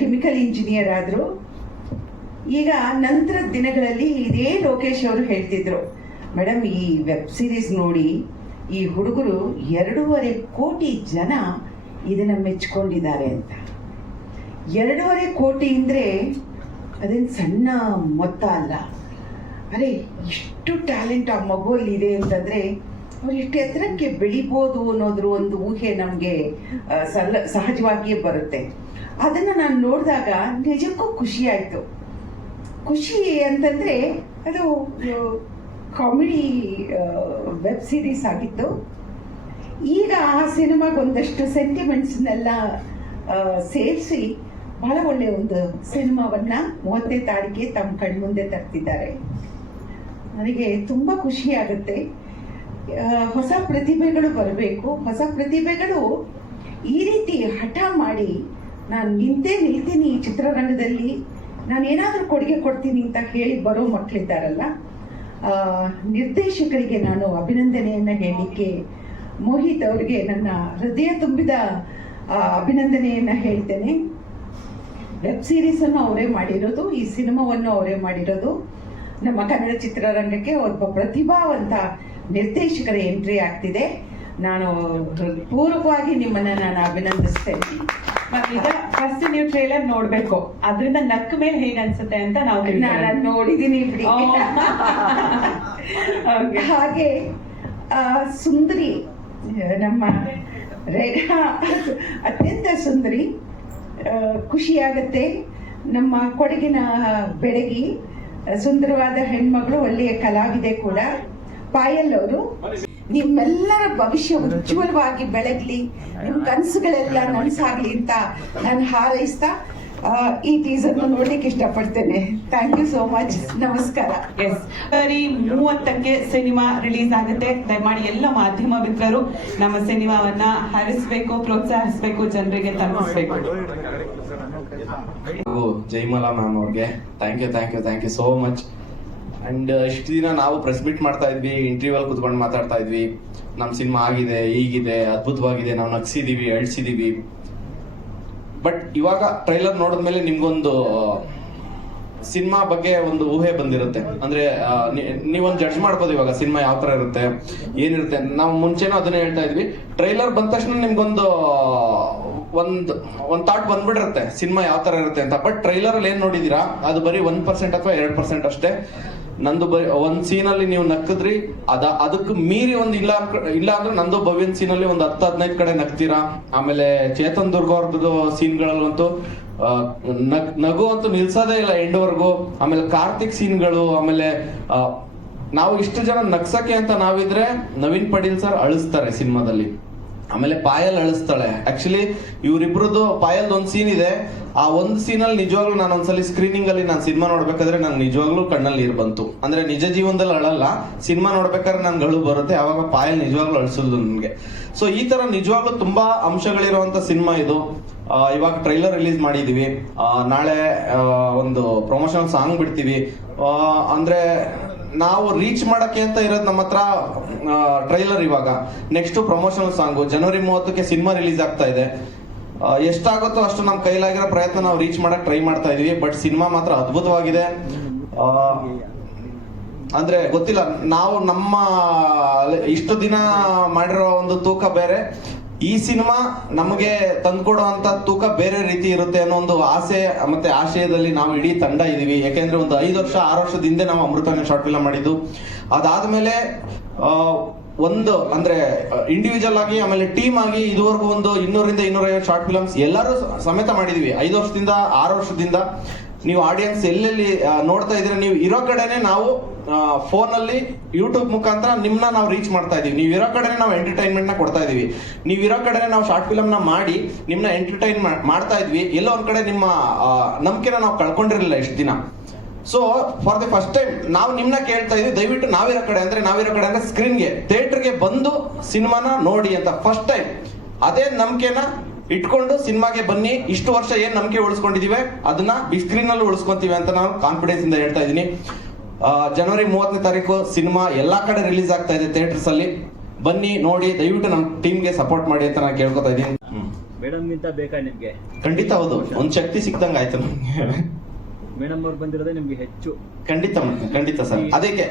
Chemical engineer ಆದ್ರು. ಈಗ ನಂತರದ ದಿನಗಳಲ್ಲಿ ಇದೇ ಲೋಕೇಶ್ ಅವರು ಹೇಳ್ತಿದ್ರು. ಮೇಡಮ್ ಈ ವೆಬ್ ಸೀರೀಸ್ ನೋಡಿ, ಈ ಹುಡುಗರು ಎರಡೂವರೆ ಕೋಟಿ ಜನ ಇದನ್ನ ಮೆಚ್ಕೊಂಡಿದ್ದಾರೆ ಅಂತ. ಎರಡೂವರೆ ಕೋಟಿ ಅಂದರೆ ಅದೇನು ಸಣ್ಣ ಮೊತ್ತ ಅಲ್ಲ. ಅರೆ, ಇಷ್ಟು ಟ್ಯಾಲೆಂಟ್ ಆ ಮಗುವಲ್ಲಿ ಇದೆ ಅಂತಂದರೆ ಅವ್ರು ಎಷ್ಟು ಎತ್ತರಕ್ಕೆ ಬೆಳಿಬೋದು ಅನ್ನೋದ್ರ ಒಂದು ಊಹೆ ನಮಗೆ ಸಲ, ಸಹಜವಾಗಿಯೇ ಬರುತ್ತೆ. ಅದನ್ನು ನಾನು ನೋಡಿದಾಗ ನಿಜಕ್ಕೂ ಖುಷಿ ಆಯಿತು. ಖುಷಿ ಅಂತಂದರೆ ಅದು ಕಾಮಿಡಿ ವೆಬ್ ಸೀರೀಸ್ ಆಗಿತ್ತು. ಈಗ ಆ ಸಿನಿಮಾಗೆ ಒಂದಷ್ಟು ಸೆಂಟಿಮೆಂಟ್ಸ್ನೆಲ್ಲ ಸೇರಿಸಿ ಬಹಳ ಒಳ್ಳೆಯ ಒಂದು ಸಿನಿಮಾವನ್ನ ಮೂವತ್ತನೇ ತಾರೀಕಿಗೆ ತಮ್ಮ ಕಣ್ಮುಂದೆ ತರ್ತಿದ್ದಾರೆ. ನನಗೆ ತುಂಬ ಖುಷಿ ಆಗುತ್ತೆ. ಹೊಸ ಪ್ರತಿಭೆಗಳು ಬರಬೇಕು. ಹೊಸ ಪ್ರತಿಭೆಗಳು ಈ ರೀತಿ ಹಠ ಮಾಡಿ ನಾನು ನಿಂತೇ ನಿಲ್ತೀನಿ ಈ ಚಿತ್ರರಂಗದಲ್ಲಿ. ನಾನು ಏನಾದರೂ ಕೊಡುಗೆ ಕೊಡ್ತೀನಿ ಅಂತ ಹೇಳಿ ಬರೋ ಮಕ್ಕಳಿದ್ದಾರಲ್ಲ ನಿರ್ದೇಶಕರಿಗೆ ನಾನು ಅಭಿನಂದನೆಯನ್ನು ಹೇಳಲಿಕ್ಕೆ ಮೋಹಿತ್ ಅವರಿಗೆ ನನ್ನ ಹೃದಯ ತುಂಬಿದ ಅಭಿನಂದನೆಯನ್ನು ಹೇಳ್ತೇನೆ. ವೆಬ್ ಸೀರೀಸನ್ನು ಅವರೇ ಮಾಡಿರೋದು, ಈ ಸಿನಿಮಾವನ್ನು ಅವರೇ ಮಾಡಿರೋದು. ನಮ್ಮ ಕನ್ನಡ ಚಿತ್ರರಂಗಕ್ಕೆ ಒಬ್ಬ ಪ್ರತಿಭಾವಂತ ನಿರ್ದೇಶಕರ ಎಂಟ್ರಿ ಆಗ್ತಿದೆ. ನಾನು ಪೂರ್ವಕವಾಗಿ ನಿಮ್ಮನ್ನು ನಾನು ಅಭಿನಂದಿಸ್ತೇನೆ. ಈಗ ಫಸ್ಟ್ ನೀವು ಟ್ರೇಲರ್ ನೋಡ್ಬೇಕು. ಅದರಿಂದ ನಕ್ಕ ಮೇಲೆ ಹೇಗ್ ಅನ್ಸುತ್ತೆ ಅಂತ ನಾವು ನೋಡಿದೀನಿ ನಾನು ಬಿಡಿ. ಹಾಗೆ ಆ, ಸುಂದರಿ ನಮ್ಮ ರೇಖಾ ಅತ್ಯಂತ ಸುಂದರಿ ಖುಷಿ ಖುಷಿಯಾಗತ್ತೆ. ನಮ್ಮ ಕೊಡಗಿನ ಬೆಡಗಿ ಸುಂದರವಾದ ಹೆಣ್ಮಗಳು ಒಳ್ಳೆಯ ಕಲಾವಿದೆ ಕೂಡ. ಪಾಯಲ್ ಅವರು. ನಿಮ್ಮೆಲ್ಲರ ಭವಿಷ್ಯ ಉಜ್ವಲವಾಗಿ ಬೆಳಗ್ಲಿ ನಿಮ್ ಕನಸುಗಳೆಲ್ಲ ನನಸಾಗ್ಲಿ ಅಂತ ನಾನು ಹಾರೈಸ್ತಾ ಆ, ಈ ಟೀಸರ್ನ ನೋಡ್ಲಿಕ್ಕೆ ಇಷ್ಟಪಡ್ತೇನೆ. ಥ್ಯಾಂಕ್ ಯು ಸೋ ಮಚ್ ನಮಸ್ಕಾರ. ಎಸ್ ಸರಿ ಮೂವತ್ತಕ್ಕೆ ಸಿನಿಮಾ ರಿಲೀಸ್ ಆಗುತ್ತೆ. ದಯಮಾಡಿ ಎಲ್ಲ ಮಾಧ್ಯಮ ಮಿತ್ರರು ನಮ್ಮ ಸಿನಿಮಾವನ್ನ ಹರಿಸ್ಬೇಕು ಪ್ರೋತ್ಸಾಹಿಸ್ಬೇಕು ಜನರಿಗೆ ತಲುಪಿಸ್ಬೇಕು. ಜೈಮಲಾ ಮ್ಯಾಮ್ ಅವ್ರಿಗೆ. Thank you thank you thank you so much and ಇಷ್ಟು ದಿನ ನಾವು ಪ್ರೆಸ್ ಮೀಟ್ ಮಾಡ್ತಾ ಇದ್ವಿ ಇಂಟರ್ವ್ಯೂ ಅಲ್ಲಿ ಕುತ್ಕೊಂಡು ಮಾತಾಡ್ತಾ ಇದ್ವಿ. ನಮ್ಮ ಸಿನಿಮಾ ಆಗಿದೆ, ಹೀಗಿದೆ, ಅದ್ಭುತವಾಗಿದೆ, ನಾವು ನಗ್ಸಿದೀವಿ, ಅಳ್ಸಿದೀವಿ. ಬಟ್ ಇವಾಗ ಟ್ರೈಲರ್ ನೋಡಿದ್ಮೇಲೆ ನಿಮ್ಗೊಂದು ಸಿನಿಮಾ ಬಗ್ಗೆ ಒಂದು ಊಹೆ ಬಂದಿರುತ್ತೆ. ಅಂದ್ರೆ ನೀವೊಂದು ಜಡ್ಜ್ ಮಾಡ್ಬೋದು ಇವಾಗ ಸಿನಿಮಾ ಯಾವ ತರ ಇರುತ್ತೆ, ಏನಿರುತ್ತೆ. ನಾವು ಮುಂಚೆನೂ ಅದನ್ನೇ ಹೇಳ್ತಾ ಇದ್ವಿ. ಟ್ರೈಲರ್ ಬಂದ ತಕ್ಷಣ ನಿಮ್ಗೊಂದು, ಒಂದ್ ಒಂದ್ ಥಾಟ್ ಬಂದ್ಬಿಟ್ಟಿರುತ್ತೆ ಸಿನಿಮಾ ಯಾವ ತರ ಇರುತ್ತೆ ಅಂತ. ಬಟ್ ಟ್ರೈಲರ್ ಅಲ್ಲಿ ಏನ್ ನೋಡಿದೀರಾ, ಅದು ಬರೀ ಒನ್ ಪರ್ಸೆಂಟ್ ಅಥವಾ ಎರಡ್ ಪರ್ಸೆಂಟ್ ಅಷ್ಟೇ. ನಂದು ಬ ಒಂದ್ ಸೀನ್ ಅಲ್ಲಿ ನೀವು ನಕ್ಕಿದ್ರಿ, ಅದ ಅದಕ್ಕೆ ಮೀರಿ ಒಂದು ಇಲ್ಲ ಇಲ್ಲ ಅಂದ್ರೆ ನಂದು ಭವ್ಯನ್ ಸೀನ್ ಅಲ್ಲಿ ಒಂದ್ ಹತ್ತು ಹದಿನೈದು ಕಡೆ ನಗ್ತೀರಾ ಆಮೇಲೆ ಚೇತನ್ ದುರ್ಗ ಅವ್ರದ್ದು ಸೀನ್ಗಳಲ್ಲಂತೂ ನಗ್, ನಗು ಅಂತೂ ನಿಲ್ಸೋದೇ ಇಲ್ಲ ಎಂಡ್ವರೆಗೂ. ಆಮೇಲೆ ಕಾರ್ತಿಕ್ ಸೀನ್ಗಳು ಆಮೇಲೆ ನಾವು ಇಷ್ಟು ಜನ ನಗ್ಸಕ್ಕೆ ಅಂತ ನಾವಿದ್ರೆ ನವೀನ್ ಪಟೀಲ್ ಸರ್ ಅಳಿಸ್ತಾರೆ ಸಿನಿಮಾದಲ್ಲಿ. ಆಮೇಲೆ ಪಾಯಲ್ ಅಳಿಸ್ತಾಳೆ. ಆಕ್ಚುಲಿ ಇವರಿಬ್ರದ್ದು ಪಾಯಲ್ದು ಒಂದು ಸೀನ್ ಇದೆ. ಆ ಒಂದು ಸೀನಲ್ಲಿ ನಿಜವಾಗ್ಲೂ ನಾನು ಒಂದ್ಸಲಿ ಸ್ಕ್ರೀನಿಂಗ್ ಅಲ್ಲಿ ನಾನು ಸಿನಿಮಾ ನೋಡ್ಬೇಕಾದ್ರೆ ನಂಗೆ ನಿಜವಾಗ್ಲೂ ಕಣ್ಣಲ್ಲಿ ನೀರು ಬಂತು. ಅಂದ್ರೆ ನಿಜ ಜೀವನದಲ್ಲಿ ಅಳಲ್ಲ. ಸಿನಿಮಾ ನೋಡ್ಬೇಕಾದ್ರೆ ನನ್ಗೆ ಅಳು ಬರುತ್ತೆ. ಅವಾಗ ಪಾಯಲ್ ನಿಜವಾಗ್ಲೂ ಅಳಿಸೋದು ನನಗೆ. ಸೊ ಈ ತರ ನಿಜವಾಗ್ಲೂ ತುಂಬಾ ಅಂಶಗಳಿರುವಂತ ಸಿನಿಮಾ ಇದು. ಇವಾಗ ಟ್ರೈಲರ್ ರಿಲೀಸ್ ಮಾಡಿದೀವಿ. ನಾಳೆ ಒಂದು ಪ್ರಮೋಷನಲ್ ಸಾಂಗ್ ಬಿಡ್ತೀವಿ. ಅಂದ್ರೆ ನಾವು ರೀಚ್ ಮಾಡಕ್ಕೆ ಅಂತ ಇರೋದು ನಮ್ಮ ಹತ್ರ ಟ್ರೈಲರ್ ಇವಾಗ. ನೆಕ್ಸ್ಟ್ ಪ್ರಮೋಷನಲ್ ಸಾಂಗು ಜನವರಿ ಮೂವತ್ತಕ್ಕೆ ಸಿನಿಮಾ ರಿಲೀಸ್ ಆಗ್ತಾ ಇದೆ. ಎಷ್ಟಾಗುತ್ತೋ ಅಷ್ಟು ನಮ್ಮ ಕೈಲಾಗಿರೋ ಪ್ರಯತ್ನ ನಾವು ರೀಚ್ ಮಾಡಕ್ ಟ್ರೈ ಮಾಡ್ತಾ ಇದೀವಿ ಬಟ್ ಸಿನಿಮಾ ಮಾತ್ರ ಅದ್ಭುತವಾಗಿದೆ. ಅಂದ್ರೆ ಗೊತ್ತಿಲ್ಲ, ನಾವು ನಮ್ಮ ಇಷ್ಟು ದಿನ ಮಾಡಿರೋ ಒಂದು ತೂಕ ಬೇರೆ. ಈ ಸಿನಿಮಾ ನಮಗೆ ತಂದ್ಕೊಡುವಂತ ತೂಕ ಬೇರೆ ರೀತಿ ಇರುತ್ತೆ ಅನ್ನೋ ಒಂದು ಆಸೆ, ಮತ್ತೆ ಆಶಯದಲ್ಲಿ ನಾವು ಇಡೀ ತಂಡ ಇದೀವಿ. ಯಾಕೆಂದ್ರೆ ಒಂದು ಐದು ವರ್ಷ, ಆರು ವರ್ಷದ ಹಿಂದೆ ನಾವು ಅಮೃತನ ಶಾರ್ಟ್ ಫಿಲ್ಮ್ ಮಾಡಿದ್ದು. ಅದಾದ್ಮೇಲೆ ಒಂದು, ಅಂದ್ರೆ ಇಂಡಿವಿಜುವಲ್ ಆಗಿ, ಆಮೇಲೆ ಟೀಮ್ ಆಗಿ ಇದುವರೆಗೂ ಒಂದು ಇನ್ನೂರಿಂದ ಇನ್ನೂರೈವತ್ತು ಶಾರ್ಟ್ ಫಿಲಮ್ಸ್ ಎಲ್ಲರೂ ಸಮೇತ ಮಾಡಿದೀವಿ. ಐದು ವರ್ಷದಿಂದ, ಆರು ವರ್ಷದಿಂದ. ನೀವು ಆಡಿಯನ್ಸ್ ಎಲ್ಲೆಲ್ಲಿ ನೋಡ್ತಾ ಇದ್ರೆ ನೀವು ಇರೋ ಕಡೆನೆ ನಾವು ಫೋನ್ ಅಲ್ಲಿ ಯೂಟ್ಯೂಬ್ ಮುಖಾಂತರ ನಿಮ್ನ ನಾವು ರೀಚ್ ಮಾಡ್ತಾ ಇದೀವಿ. ನೀವು ಇರೋ ಕಡೆ ನಾವು ಎಂಟರ್ಟೈನ್ಮೆಂಟ್ನ ಕೊಡ್ತಾ ಇದೀವಿ. ನೀವು ಇರೋ ಕಡೆ ನಾವು ಶಾರ್ಟ್ ಫಿಲಮ್ನ ಮಾಡಿ ನಿಮ್ನ ಎಂಟರ್ಟೈನ್ ಮಾಡ್ತಾ ಇದ್ವಿ. ಎಲ್ಲೋ ಒಂದ್ ಕಡೆ ನಿಮ್ಮ ನಂಬಿಕೆನ ನಾವು ಕಳ್ಕೊಂಡಿರಲಿಲ್ಲ ಇಷ್ಟು ದಿನ. So for the first time ನಾವು ನಿಮ್ನ ಕೇಳ್ತಾ ಇದೀವಿ. ದಯವಿಟ್ಟು ನಾವಿರೋ ಕಡೆ ಅಂದ್ರೆ ನಾವಿರೋ ಕಡೆ ಅಂದ್ರೆ ಸ್ಕ್ರೀನ್ಗೆ ಥಿಯೇಟರ್ಗೆ ಬಂದು ಸಿನಿಮಾನ ನೋಡಿ ಅಂತ. ಫಸ್ಟ್ ಟೈಮ್ ಅದೇ ನಂಬಿಕೆನ ಇಟ್ಕೊಂಡು ಸಿನಿಮಾಗೆ ಬನ್ನಿ. ಇಷ್ಟು ವರ್ಷ ಏನ್ ನಂಬಿಕೆ ಉಳಿಸ್ಕೊಂಡಿದೀವಿ? ಅದನ್ನ ಬಿಗ್ ಸ್ಕ್ರೀನ್ ಅಲ್ಲಿ ಉಳಿಸ್ಕೊಂತೀವಿ ಅಂತ ನಾನು ಕಾನ್ಫಿಡೆನ್ಸ್ ಇಂದ ಹೇಳ್ತಾ ಇದೀನಿ. ಆ, ಜನವರಿ ಮೂವತ್ತನೇ ತಾರೀಕು ಸಿನಿಮಾ ಎಲ್ಲಾ ಕಡೆ ರಿಲೀಸ್ ಆಗ್ತಾ ಇದೆ ಥಿಯೇಟರ್ಸ್ ಅಲ್ಲಿ ಬನ್ನಿ ನೋಡಿ ದಯವಿಟ್ಟು ನಮ್ಮ ಟೀಮ್ಗೆ ಸಪೋರ್ಟ್ ಮಾಡಿ ಅಂತ ನಾನು ಕೇಳ್ಕೊತಾ ಇದ್ದೀನಿ. ಮೇಡಮ್ ನಿಂತ ಬೇಕಾ ನಿಮ್ಗೆ? ಖಂಡಿತ ಹೌದು. ಒಂದು ಶಕ್ತಿ ಸಿಕ್ದಂಗ ಆಯ್ತು ನಮ್ಗೆ. ಮೇಡಮ್ ಅವ್ರು ಬಂದಿರೋದೇ ನಿಮ್ಗೆ ಹೆಚ್ಚು. ಖಂಡಿತ ಖಂಡಿತ ಸರ್. ಅದಕ್ಕೆ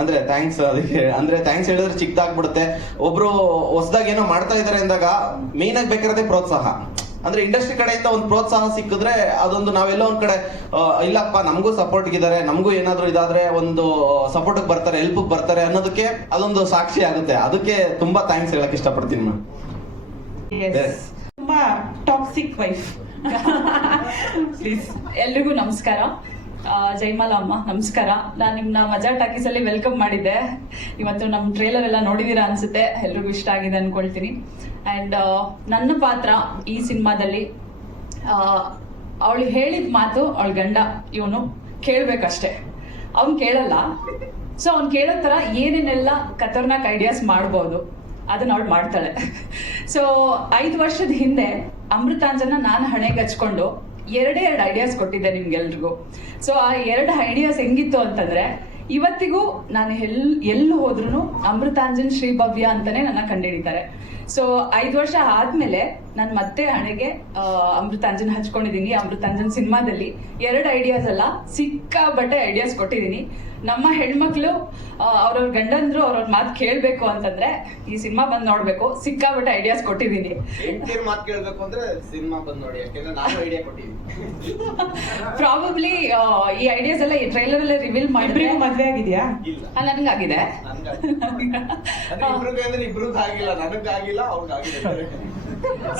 ಅಂದ್ರೆ ಥ್ಯಾಂಕ್ಸ್ ಅದಕ್ಕೆ ಅಂದ್ರೆ ಥ್ಯಾಂಕ್ಸ್ ಹೇಳಿದ್ರೆ ಚಿಕ್ಕದಾಗ್ಬಿಡುತ್ತೆ ಒಬ್ರು ಹೊಸದಾಗಿ ಏನೋ ಮಾಡ್ತಾ ಇದಾರೆ ಅಂದಾಗ ಮೇನ್ ಆಗಿ ಬೇಕಾರದೆ ಪ್ರೋತ್ಸಾಹ. ಅಂದ್ರೆ ಇಂಡಸ್ಟ್ರಿ ಕಡೆಯಿಂದ ಒಂದು ಪ್ರೋತ್ಸಾಹ ಸಿಕ್ಕಿದ್ರೆ ಅದೊಂದು ನಾವೆಲ್ಲ ಒಂದ್ ಕಡೆ ಇಲ್ಲಪ್ಪ ನಮಗೂ ಸಪೋರ್ಟ್ ಇದಾರೆ ನಮಗೂ ಏನಾದ್ರು ಇದಾದ್ರೆ ಒಂದು ಸಪೋರ್ಟ್ ಬರ್ತಾರೆ ಹೆಲ್ಪ್ ಬರ್ತಾರೆ ಅನ್ನೋದಕ್ಕೆ ಅದೊಂದು ಸಾಕ್ಷಿ ಆಗುತ್ತೆ. ಅದಕ್ಕೆ ತುಂಬಾ ಥ್ಯಾಂಕ್ಸ್ ಹೇಳಕ್ ಇಷ್ಟಪಡ್ತೀನಿ ಮ್ಯಾಮ್ Yes. ತುಂಬಾ ಟಾಕ್ಸಿಕ್ ವೈಫ್ ಪ್ಲೀಸ್ ಎಲ್ರಿಗೂ ನಮಸ್ಕಾರ. ಆ, ಜೈಮಾಲ ಅಮ್ಮ ನಮಸ್ಕಾರ. ನಾನು ನಿಮ್ನ ಮಜಾ ಟಾಕೀಸ್ ಅಲ್ಲಿ ವೆಲ್ಕಮ್ ಮಾಡಿದ್ದೆ. ಇವತ್ತು ನಮ್ಮ ಟ್ರೇಲರ್ ಎಲ್ಲ ನೋಡಿದೀರಾ ಅನ್ಸುತ್ತೆ. ಎಲ್ರಿಗೂ ಇಷ್ಟ ಆಗಿದೆ ಅನ್ಕೊಳ್ತೀನಿ. ಅಂಡ್ ನನ್ನ ಪಾತ್ರ ಈ ಸಿನಿಮಾದಲ್ಲಿ ಅವಳು ಹೇಳಿದ ಮಾತು ಅವಳ ಗಂಡ ಇವನು ಕೇಳ್ಬೇಕಷ್ಟೇ. ಅವ್ನು ಕೇಳಲ್ಲ. ಸೊ ಅವ್ನು ಕೇಳೋ ಥರ ಏನೇನೆಲ್ಲ ಖತರ್ನಾಕ್ ಐಡಿಯಾಸ್ ಮಾಡ್ಬೋದು, ಅದನ್ನ ಅವಳು ಮಾಡ್ತಾಳೆ. ಸೊ ಐದು ವರ್ಷದ ಹಿಂದೆ ಅಮೃತಾಂಜನ ನಾನು ಹಣೆಗೆ ಹಚ್ಕೊಂಡು ಎರಡೇ ಎರಡು ಐಡಿಯಾಸ್ ಕೊಟ್ಟಿದ್ದೆ ನಿಮ್ಗೆಲ್ರಿಗೂ. ಸೊ ಆ ಎರಡು ಐಡಿಯಾಸ್ ಹೆಂಗಿತ್ತು ಅಂತಂದ್ರೆ ಇವತ್ತಿಗೂ ನಾನು ಎಲ್, ಎಲ್ಲಿ ಹೋದ್ರು ಅಮೃತಾಂಜನ್ ಶ್ರೀ ಭವ್ಯ ಅಂತಾನೆ ನನ್ನ ಕಂಡುಹಿಡಿತಾರೆ ಸೊ ಐದು ವರ್ಷ ಆದ್ಮೇಲೆ ನಾನು ಮತ್ತೆ ಹಣೆಗೆ ಅಮೃತಾಂಜನ್ ಹಚ್ಕೊಂಡಿದ್ದೀನಿ. ಅಮೃತಾಂಜನ್ ಸಿನಿಮಾದಲ್ಲಿ ಎರಡು ಐಡಿಯಾಸ್ ಅಲ್ಲ ಸಿಕ್ಕಾಬಟ್ಟೆ ಐಡಿಯಾಸ್ ಕೊಟ್ಟಿದ್ದೀನಿ. ನಮ್ಮ ಹೆಣ್ಮಕ್ಳು ಅವ್ರವ್ರ ಗಂಡಂದ್ರು ಅವ್ರವ್ರ ಮಾತು ಕೇಳ್ಬೇಕು ಅಂತಂದ್ರೆ ಈ ಸಿನಿಮಾ ಬಂದ್ ನೋಡ್ಬೇಕು. ಸಿಕ್ಕಾಬಟ್ಟೆ ಐಡಿಯಾಸ್ ಕೊಟ್ಟಿದ್ದೀನಿ ಮಾತು ಕೇಳ್ಬೇಕು ಅಂದ್ರೆ ಸಿನಿಮಾ ಬಂದ್ ನೋಡಿ ಯಾಕೆಂದ್ರೆ ನಾನು ಐಡಿಯಾ ಕೊಟ್ಟಿದ್ದೀನಿ ಪ್ರಾಬಬ್ಲಿ ಈ ಐಡಿಯಾಸ್ ಎಲ್ಲ ಈ ಟ್ರೈಲರ್ ಅಲ್ಲೇ ರಿವೀಲ್ ಮಾಡಿದ್ರೆ ಮದ್ವೆ ಆಗಿದ್ಯಾ? ಇಲ್ಲ. ನನ್ಗಾಗಿದೆ. ಇಬ್ರು ಇಬ್ರಿಗೂ ಆಗಿಲ್ಲ ನನಗಾಗಿಲ್ಲ ಅವ್ರಿಗಾಗಿದೆ.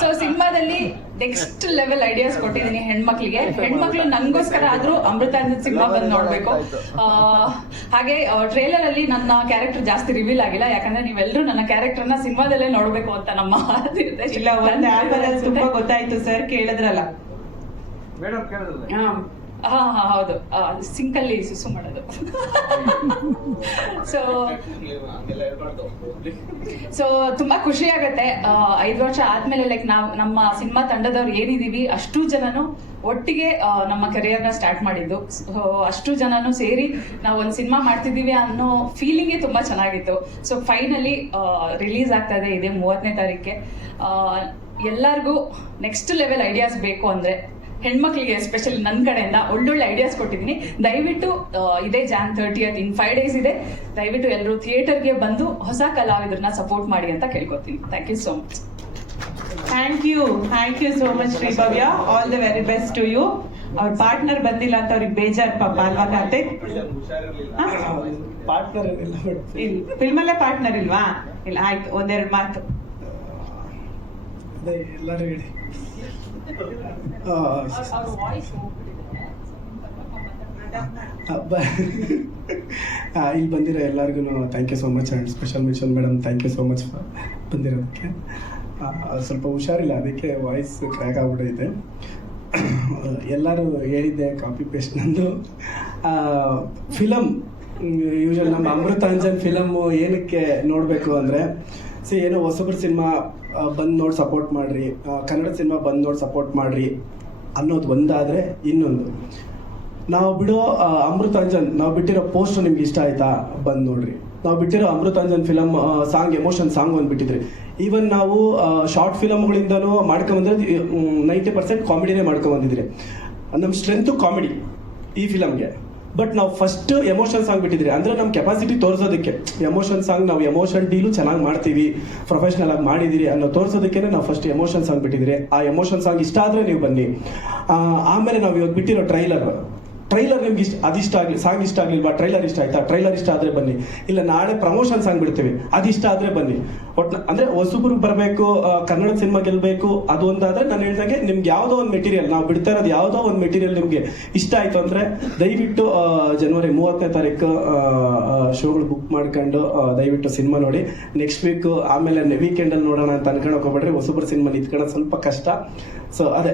ಸೊ ಸಿನಿಮಾದಲ್ಲಿ ನೆಕ್ಸ್ಟ್ ಲೆವೆಲ್ ಐಡಿಯಾಸ್ ಕೊಟ್ಟಿದ್ದೀನಿ ಹೆಣ್ಮಕ್ಳಿಗೆ. ಹೆಣ್ಮಕ್ಳು ನನಗೋಸ್ಕರ ಆದ್ರೂ ಅಮೃತಾಂಜನ್ ಸಿನಿಮಾ ಬಂದ್ ನೋಡ್ಬೇಕು. ಹಾಗೆ ಟ್ರೇಲರ್ ಅಲ್ಲಿ ನನ್ನ ಕ್ಯಾರೆಕ್ಟರ್ ಜಾಸ್ತಿ ರಿವೀಲ್ ಆಗಿಲ್ಲ. ಯಾಕಂದ್ರೆ ನೀವೆಲ್ಲರೂ ನನ್ನ ಕ್ಯಾರೆಕ್ಟರ್ನ ಸಿನಿಮಾದಲ್ಲೇ ನೋಡ್ಬೇಕು ಅಂತ ನಮ್ಮ. ಇಲ್ಲ ತುಂಬಾ ಗೊತ್ತಾಯ್ತು ಸರ್ ಕೇಳಿದ್ರಲ್ಲ. ಹೌದು. ಸಿಂಕಲ್ಲಿ ಸುಸು ಮಾಡೋದು. ಸೊ ಸೊ ತುಂಬಾ ಖುಷಿ ಆಗತ್ತೆ. ಐದು ವರ್ಷ ಆದ್ಮೇಲೆ ಲೈಕ್ ನಾವ್, ನಮ್ಮ ಸಿನಿಮಾ ತಂಡದವ್ರು ಏನಿದೀವಿ, ಅಷ್ಟು ಜನನು ಒಟ್ಟಿಗೆ ನಮ್ಮ ಕೆರಿಯರ್ನ ಸ್ಟಾರ್ಟ್ ಮಾಡಿದ್ದು. ಅಷ್ಟು ಜನನು ಸೇರಿ ನಾವು ಒಂದು ಸಿನಿಮಾ ಮಾಡ್ತಿದೀವಿ ಅನ್ನೋ ಫೀಲಿಂಗೇ ತುಂಬಾ ಚೆನ್ನಾಗಿತ್ತು. ಸೊ ಫೈನಲಿ ರಿಲೀಸ್ ಆಗ್ತಾ ಇದೆ, ಇದೇ ಮೂವತ್ತನೇ ತಾರೀಕೆ ಎಲ್ಲರಿಗೂ ನೆಕ್ಸ್ಟ್ ಲೆವೆಲ್ ಐಡಿಯಾಸ್ ಬೇಕು ಅಂದ್ರೆ ಹೆಣ್ಮಕ್ಳಿಗೆ ಎಸ್ಪೆಷಲಿ ನನ್ನ ಕಡೆಯಿಂದ ಒಳ್ಳೊಳ್ಳೆ ಐಡಿಯಾಸ್ ಕೊಟ್ಟಿದ್ದೀನಿ. ದಯವಿಟ್ಟು ಇದೇ June thirtieth in five days ಇದೆ. ದಯವಿಟ್ಟು ಎಲ್ಲರೂ ಥಿಯೇಟರ್ಗೆ ಬಂದು ಹೊಸ ಕಲಾವಿದರನ್ನ ಸಪೋರ್ಟ್ ಮಾಡಿ ಅಂತ ಕೇಳ್ಕೊತೀನಿ. Thank you so much thank you thank you so much Shri Bhavya all the very best to you ಅವ್ರ ಪಾರ್ಟ್ನರ್ ಬಂದಿಲ್ಲ ಅಂತ ಅವ್ರಿಗೆ ಬೇಜಾರ್ ಪಾಪ ಅಲ್ವಾ ಕತೆ ಪಾರ್ಟ್ನರ್ ಇಲ್ಲ ಫಿಲ್ಮ್ ಅಲ್ಲೇ ಪಾರ್ಟ್ನರ್ ಇಲ್ವಾ? ಇಲ್ಲ ಆಯ್ತು ಒಂದೆರಡು ಮಾತು. ಎಲ್ಲರೂ ಹೇಳಿ. ಇಲ್ಲಿ ಬಂದಿರೋ ಎಲ್ಲರಿಗೂ thank you so much and special mission madam thank you so much ಬಂದಿರೋದಕ್ಕೆ. ಸ್ವಲ್ಪ ಹುಷಾರಿಲ್ಲ, ಅದಕ್ಕೆ ವಾಯ್ಸ್ ಕ್ರ್ಯಾಕ್ ಆಗ್ಬಿಟ್ಟಿದೆ. ಎಲ್ಲರೂ ಹೇಳಿದ್ದೆ ಕಾಪಿ ಪೇಸ್ಟ್ ನಂದು. ಫಿಲಮ್ ಯೂಶಲ್ ನಮ್ಮ ಅಮೃತಾಂಜನ್ ಫಿಲಮ್ಮು ಏನಕ್ಕೆ ನೋಡಬೇಕು ಅಂದರೆ ಸೊ ಏನೋ ಹೊಸಬ್ರ ಸಿನಿಮಾ ಬಂದು ನೋಡಿ ಸಪೋರ್ಟ್ ಮಾಡಿರಿ. ಕನ್ನಡ ಸಿನಿಮಾ ಬಂದು ನೋಡಿ ಸಪೋರ್ಟ್ ಮಾಡಿರಿ ಅನ್ನೋದು ಒಂದಾದರೆ ಇನ್ನೊಂದು. ನಾವು ಬಿಡೋ ಅಮೃತಾಂಜನ್ ನಾವು ಬಿಟ್ಟಿರೋ ಪೋಸ್ಟ್ ನಿಮ್ಗೆ ಇಷ್ಟ ಆಯ್ತಾ? ಬಂದು ನೋಡ್ರಿ. ನಾವು ಬಿಟ್ಟಿರೋ Amrutanjan film song emotion song ಒಂದು ಬಿಟ್ಟಿದ್ರಿ ಈವನ್ ನಾವು ಶಾರ್ಟ್ ಫಿಲಮ್ಗಳಿಂದನೂ ಮಾಡ್ಕೊಂಬಂದ್ರೆ ನೈಂಟಿ ಪರ್ಸೆಂಟ್ ಕಾಮಿಡಿನೇ ಮಾಡ್ಕೊಂಬಂದಿದ್ರಿ. ನಮ್ಮ ಸ್ಟ್ರೆಂತು ಕಾಮಿಡಿ ಈ ಫಿಲಮ್ಗೆ ಬಟ್ ನಾವು ಫಸ್ಟ್ ಎಮೋಷನ್ ಸಾಂಗ್ ಬಿಟ್ಟಿದ್ರಿ ಅಂದ್ರೆ ನಮ್ಮ ಕೆಪಾಸಿಟಿ ತೋರಿಸೋದಕ್ಕೆ. ಎಮೋಷನ್ ಸಾಂಗ್ ನಾವು ಎಮೋಷನ್ ಡೀಲು ಚೆನ್ನಾಗಿ ಮಾಡ್ತೀವಿ. ಪ್ರೊಫೆಷನಲ್ ಆಗಿ ಮಾಡಿದಿರಿ ಅನ್ನೋ ತೋರಿಸೋದಕ್ಕೆ ನಾವು ಫಸ್ಟ್ ಎಮೋಷನ್ ಸಾಂಗ್ ಬಿಟ್ಟಿದ್ರಿ ಆ ಎಮೋಷನ್ ಸಾಂಗ್ ಇಷ್ಟ ಆದ್ರೆ ನೀವು ಬನ್ನಿ. ಆಮೇಲೆ ನಾವು ಇವಾಗ ಬಿಟ್ಟಿರೋ ಟ್ರೈಲರ್ ಟ್ರೈಲರ್ ನಿಮ್ಗೆ ಇಷ್ಟ ಅದಿಷ್ಟ ಆಗಲಿ ಸಾಂಗ್ ಇಷ್ಟ ಆಗಲಿಲ್ವಾ? ಟ್ರೈಲರ್ ಇಷ್ಟ ಆಯ್ತಾ? ಟ್ರೈಲರ್ ಇಷ್ಟ ಆದ್ರೆ ಬನ್ನಿ. ಇಲ್ಲ ನಾಳೆ ಪ್ರಮೋಷನ್ ಸಾಂಗ್ ಬಿಡ್ತೀವಿ. ಅದಿಷ್ಟ ಆದ್ರೆ ಬನ್ನಿ. ಒಟ್ಟು ಅಂದ್ರೆ ಹೊಸಬರು ಬರಬೇಕು ಕನ್ನಡ ಸಿನಿಮಾ ಗೆಲ್ಬೇಕು, ಅದು ಒಂದಾದ್ರೆ ನಾನು ಹೇಳ್ದಂಗೆ ನಿಮ್ಗೆ ಯಾವುದೋ ಒಂದು ಮೆಟೀರಿಯಲ್ ನಾವು ಬಿಡ್ತಾ ಇರೋದು ಯಾವುದೋ ಒಂದು ಮೆಟೀರಿಯಲ್ ನಿಮ್ಗೆ ಇಷ್ಟ ಆಯ್ತು ಅಂದ್ರೆ ದಯವಿಟ್ಟು ಜನವರಿ ಮೂವತ್ತನೇ ತಾರೀಕು ಶೋಗಳು ಬುಕ್ ಮಾಡ್ಕೊಂಡು ದಯವಿಟ್ಟು ಸಿನಿಮಾ ನೋಡಿ. ನೆಕ್ಸ್ಟ್ ವೀಕ್ ಆಮೇಲೆ ವೀಕೆಂಡ್ ಅಲ್ಲಿ ನೋಡೋಣ ಅಂತ ಅನ್ಕೊಂಡು ಹೋಗ್ಬೇಡ್ರಿ. ಹೊಸಬ್ರ ಸಿನಿಮಾ ನಿಂತ್ಕೊಳ್ಳೋದು ಸ್ವಲ್ಪ ಕಷ್ಟ. ಸೊ ಅದೇ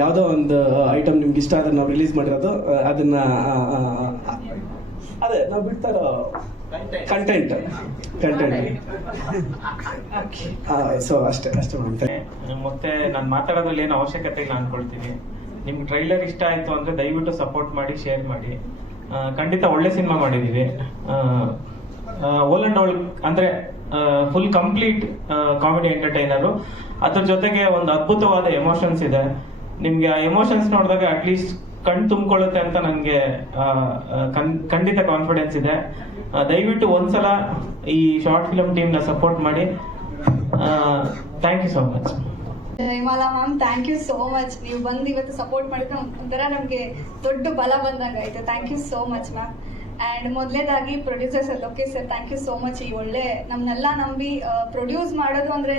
ಯಾವುದೋ ಒಂದು ಐಟಮ್ ನಿಮ್ಗೆ ಇಷ್ಟ ಆದ್ರೆ ನಾವು ರಿಲೀಸ್ ಮಾಡಿರೋದು ಅದನ್ನ ಅದೇ, ನಾವು ಬಿಡ್ತಾ ಇರೋ ಕಂಟೆಂಟ್ ಕಂಟೆಂಟ್ ಸೊ ಅಷ್ಟೇ ಅಷ್ಟೇ ಮತ್ತೆ ನಾನು ಮಾತಾಡೋದ್ರಲ್ಲಿ ಏನು ಅವಶ್ಯಕತೆ ಇಲ್ಲ ಅನ್ಕೊಳ್ತೀನಿ. ನಿಮ್ಗೆ ಟ್ರೈಲರ್ ಇಷ್ಟ ಆಯ್ತು ಅಂದ್ರೆ ದಯವಿಟ್ಟು ಸಪೋರ್ಟ್ ಮಾಡಿ ಶೇರ್ ಮಾಡಿ. ಖಂಡಿತ ಒಳ್ಳೆ ಸಿನಿಮಾ ಮಾಡಿದೀವಿ ಓಲ್ ಅಂಡ್ ಓಲ್ ಅಂದ್ರೆ ಫುಲ್ ಕಂಪ್ಲೀಟ್ ಕಾಮಿಡಿ ಎಂಟರ್ಟೈನರು ಅದ್ರ ಜೊತೆಗೆ ಒಂದು ಅದ್ಭುತವಾದ ಎಮೋಷನ್ಸ್ ಇದೆ. ನಿಮ್ಗೆ ಆ ಎಮೋಷನ್ಸ್ ನೋಡಿದಾಗ ಅಟ್ಲೀಸ್ಟ್ ಕಣ್ ತುಂಬಿಕೊಳ್ಳುತ್ತೆ ಅಂತ ನನಗೆ ಖಂಡಿತ ಕಾನ್ಫಿಡೆನ್ಸ್ ಇದೆ. ದಯವಿಟ್ಟು ಒಂದ್ಸಲ ಈ ಶಾರ್ಟ್ ಫಿಲಮ್ ಟೀಮ್ನ ಸಪೋರ್ಟ್ ಮಾಡಿ. Thank you so much Jayamala ma'am thank you so much ನೀವು ಬಂದು ಇವತ್ತು ಸಪೋರ್ಟ್ ಮಾಡಿದ್ರೆ ಒಂಥರ ನಮಗೆ ದೊಡ್ಡ ಬಲ ಬಂದಂಗೆ ಆಯಿತು. Thank you so much ma'am and ಮೊದಲೇದಾಗಿ producer sir, Lokesh sir thank you so much ಈ ಒಳ್ಳೆ ನಮ್ಮನ್ನೆಲ್ಲ ನಂಬಿ ಪ್ರೊಡ್ಯೂಸ್ ಮಾಡೋದು ಅಂದರೆ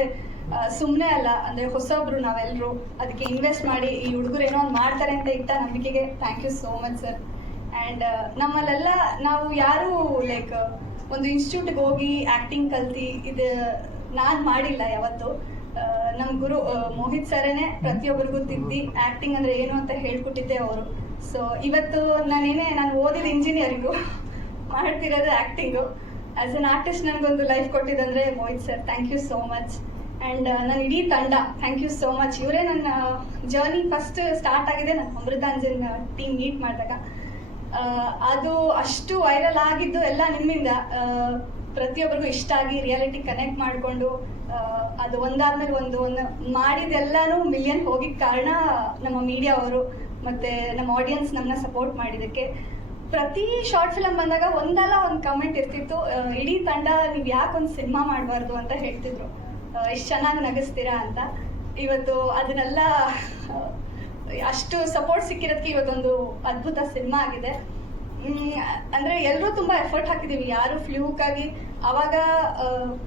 ಸುಮ್ಮನೆ ಅಲ್ಲ, ಅಂದರೆ ಹೊಸಬ್ರು ನಾವೆಲ್ಲರೂ ಅದಕ್ಕೆ ಇನ್ವೆಸ್ಟ್ ಮಾಡಿ ಈ ಹುಡುಗರು ಏನೋ ಒಂದು ಮಾಡ್ತಾರೆ ಅಂತ ಇಟ್ಟ ನಂಬಿಕೆಗೆ thank you so much sir and ನಮ್ಮಲ್ಲೆಲ್ಲ ನಾವು ಯಾರು ಲೈಕ್ ಒಂದು ಇನ್ಸ್ಟಿಟ್ಯೂಟ್ಗೆ ಹೋಗಿ ಆ್ಯಕ್ಟಿಂಗ್ ಕಲ್ತಿ ಇದು ನಾನು ಮಾಡಿಲ್ಲ ಯಾವತ್ತು. ನಮ್ಮ ಗುರು ಆ, ಮೋಹಿತ್ ಸರೇನೆ ಪ್ರತಿಯೊಬ್ಬರಿಗೂ ತಿದ್ದಿ ಆ್ಯಕ್ಟಿಂಗ್ ಅಂದರೆ ಏನು ಅಂತ ಹೇಳ್ಕೊಟ್ಟಿದ್ದೆ ಅವರು. ಸೊ ಇವತ್ತು ನಾನೇನೇ ನಾನು ಓದಿದ ಇಂಜಿನಿಯರಿಂಗು ಮಾಡ್ತಿರೋದು ಆ್ಯಕ್ಟಿಂಗು ಆ್ಯಸ್ ಅನ್ ಆರ್ಟಿಸ್ಟ್ ನನಗೊಂದು life ಕೊಟ್ಟಿದ್ದಂದ್ರೆ Mohit sir. Thank you so much and ನನ್ನ ಇಡೀ ತಂಡ ಥ್ಯಾಂಕ್ ಯು ಸೋ ಮಚ್ ಇವರೇ ನನ್ನ ಜರ್ನಿ ಫಸ್ಟ್ ಸ್ಟಾರ್ಟ್ ಆಗಿದೆ ನಾನು ಅಮೃತಾಂಜನ್ ಟೀಮ್ ಮೀಟ್ ಮಾಡಿದಾಗ. ಅದು ಅಷ್ಟು ವೈರಲ್ ಆಗಿದ್ದು ಎಲ್ಲ ನಿಮ್ಮಿಂದ. ಪ್ರತಿಯೊಬ್ಬರಿಗೂ ಇಷ್ಟ ಆಗಿ ರಿಯಾಲಿಟಿ ಕನೆಕ್ಟ್ ಮಾಡಿಕೊಂಡು ಅದು ಒಂದಾದ್ಮೇಲೆ ಒಂದು ಒಂದು ಮಾಡಿದೆಲ್ಲಾನು ಮಿಲಿಯನ್ ಹೋಗಿ ಕಾರಣ ನಮ್ಮ ಮೀಡಿಯಾ ಅವರು ಮತ್ತೆ ನಮ್ಮ ಆಡಿಯನ್ಸ್ ನಮ್ಮನ್ನ ಸಪೋರ್ಟ್ ಮಾಡಿದಕ್ಕೆ ಪ್ರತಿ ಶಾರ್ಟ್ ಫಿಲಮ್ ಬಂದಾಗ ಒಂದಲ್ಲ ಒಂದು ಕಮೆಂಟ್ ಇರ್ತಿತ್ತು ಇಡೀ ತಂಡ ನೀವು ಯಾಕೆ ಒಂದು ಸಿನಿಮಾ ಮಾಡಬಾರ್ದು ಅಂತ ಹೇಳ್ತಿದ್ರು. ಎಷ್ಟು ಚೆನ್ನಾಗಿ ನಗಿಸ್ತೀರಾ ಅಂತ. ಇವತ್ತು ಅದನ್ನೆಲ್ಲ ಅಷ್ಟು ಸಪೋರ್ಟ್ ಸಿಕ್ಕಿರೋದಕ್ಕೆ ಇವತ್ತೊಂದು ಅದ್ಭುತ ಸಿನಿಮಾ ಆಗಿದೆ. ಅಂದ್ರೆ ಎಲ್ಲರೂ ತುಂಬಾ ಎಫರ್ಟ್ ಹಾಕಿದೀವಿ. ಯಾರು ಫ್ಲೂಕ್ ಆಗಿ ಅವಾಗ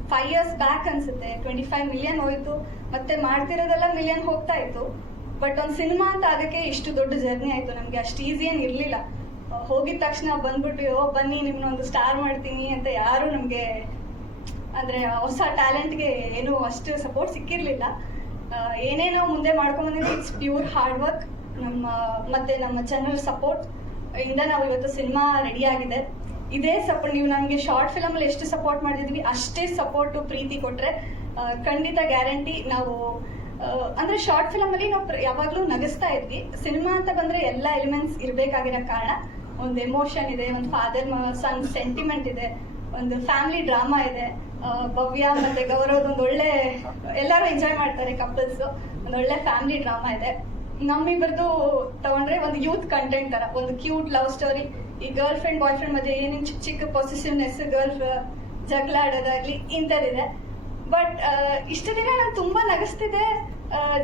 ಫೈವ್ ಇಯರ್ಸ್ ಬ್ಯಾಕ್ ಅನ್ಸುತ್ತೆ. ಟ್ವೆಂಟಿ ಫೈವ್ ಮಿಲಿಯನ್ ಹೋಯ್ತು. ಮತ್ತೆ ಮಾಡ್ತಿರೋದೆಲ್ಲ ಮಿಲಿಯನ್ ಹೋಗ್ತಾ ಇತ್ತು. ಬಟ್ ಒಂದು ಸಿನಿಮಾ ಅಂತ ಅದಕ್ಕೆ ಇಷ್ಟು ದೊಡ್ಡ ಜರ್ನಿ ಆಯ್ತು. ನಮ್ಗೆ ಅಷ್ಟು ಈಸಿ ಏನು ಇರಲಿಲ್ಲ. ಹೋಗಿದ ತಕ್ಷಣ ಬಂದ್ಬಿಟ್ಟು, ಓ, ಬನ್ನಿ ನಿಮ್ನ ಒಂದು ಸ್ಟಾರ್ ಮಾಡ್ತೀನಿ ಅಂತ ಯಾರು ನಮಗೆ, ಅಂದ್ರೆ ಹೊಸ ಟ್ಯಾಲೆಂಟ್ಗೆ ಏನು ಅಷ್ಟು ಸಪೋರ್ಟ್ ಸಿಕ್ಕಿರ್ಲಿಲ್ಲ. ಏನೇ ನಾವು ಮುಂದೆ ಮಾಡ್ಕೊಂಡ್ ಬಂದಿದ್ವಿ ಇಟ್ಸ್ ಪ್ಯೂರ್ ಹಾರ್ಡ್ ವರ್ಕ್ ನಮ್ಮ, ಮತ್ತೆ ನಮ್ಮ ಚಾನಲ್ ಸಪೋರ್ಟ್ ಇಂದ ನಾವು ಇವತ್ತು ಸಿನಿಮಾ ರೆಡಿ ಆಗಿದೆ. ಇದೇ ಸಪೋರ್ಟ್ ನೀವು ನಮಗೆ ಶಾರ್ಟ್ ಫಿಲಮ್ ಅಲ್ಲಿ ಎಷ್ಟು ಸಪೋರ್ಟ್ ಮಾಡಿದ್ವಿ ಅಷ್ಟೇ ಸಪೋರ್ಟು ಪ್ರೀತಿ ಕೊಟ್ರೆ ಖಂಡಿತ ಗ್ಯಾರಂಟಿ ನಾವು ಅಂದ್ರೆ ಶಾರ್ಟ್ ಫಿಲಮ್ ಅಲ್ಲಿ ನಾವು ಯಾವಾಗ್ಲೂ ನಗಿಸ್ತಾ ಇದ್ವಿ. ಸಿನಿಮಾ ಅಂತ ಬಂದ್ರೆ ಎಲ್ಲ ಎಲಿಮೆಂಟ್ಸ್ ಇರಬೇಕಾಗಿರೋ ಕಾರಣ. ಒಂದು ಎಮೋಷನ್ ಇದೆ, ಒಂದು ಫಾದರ್ ಸನ್ ಸೆಂಟಿಮೆಂಟ್ ಇದೆ. ಒಂದು ಫ್ಯಾಮಿಲಿ ಡ್ರಾಮಾ ಇದೆ. ಭವ್ಯ ಮತ್ತೆ ಗೌರವ್ ಒಂದು ಒಳ್ಳೆ, ಎಲ್ಲರೂ ಎಂಜಾಯ್ ಮಾಡ್ತಾರೆ ಕಪಲ್ಸ್ ಒಂದು ಒಳ್ಳೆ ಫ್ಯಾಮಿಲಿ ಡ್ರಾಮಾ ಇದೆ. ನಮ್ಮಿಬ್ಬರದು ತಗೊಂಡ್ರೆ ಒಂದು ಯೂತ್ ಕಂಟೆಂಟ್ ತರ, ಒಂದು ಕ್ಯೂಟ್ ಲವ್ ಸ್ಟೋರಿ ಈ ಗರ್ಲ್ ಫ್ರೆಂಡ್ ಬಾಯ್ ಫ್ರೆಂಡ್ ಮಧ್ಯೆ ಏನೇನು ಚಿಕ್ಕ ಚಿಕ್ಕ ಪೊಸಿಷನ್ನೆಸ್ ಗರ್ಲ್ ಜಗಳ ಆಡೋದಾಗ್ಲಿ ಇಂಥದ್ದಿದೆ. ಬಟ್ ಇಷ್ಟು ದಿನ ನಾನು ತುಂಬಾ ನಗಿಸ್ತಿದ್ದೆ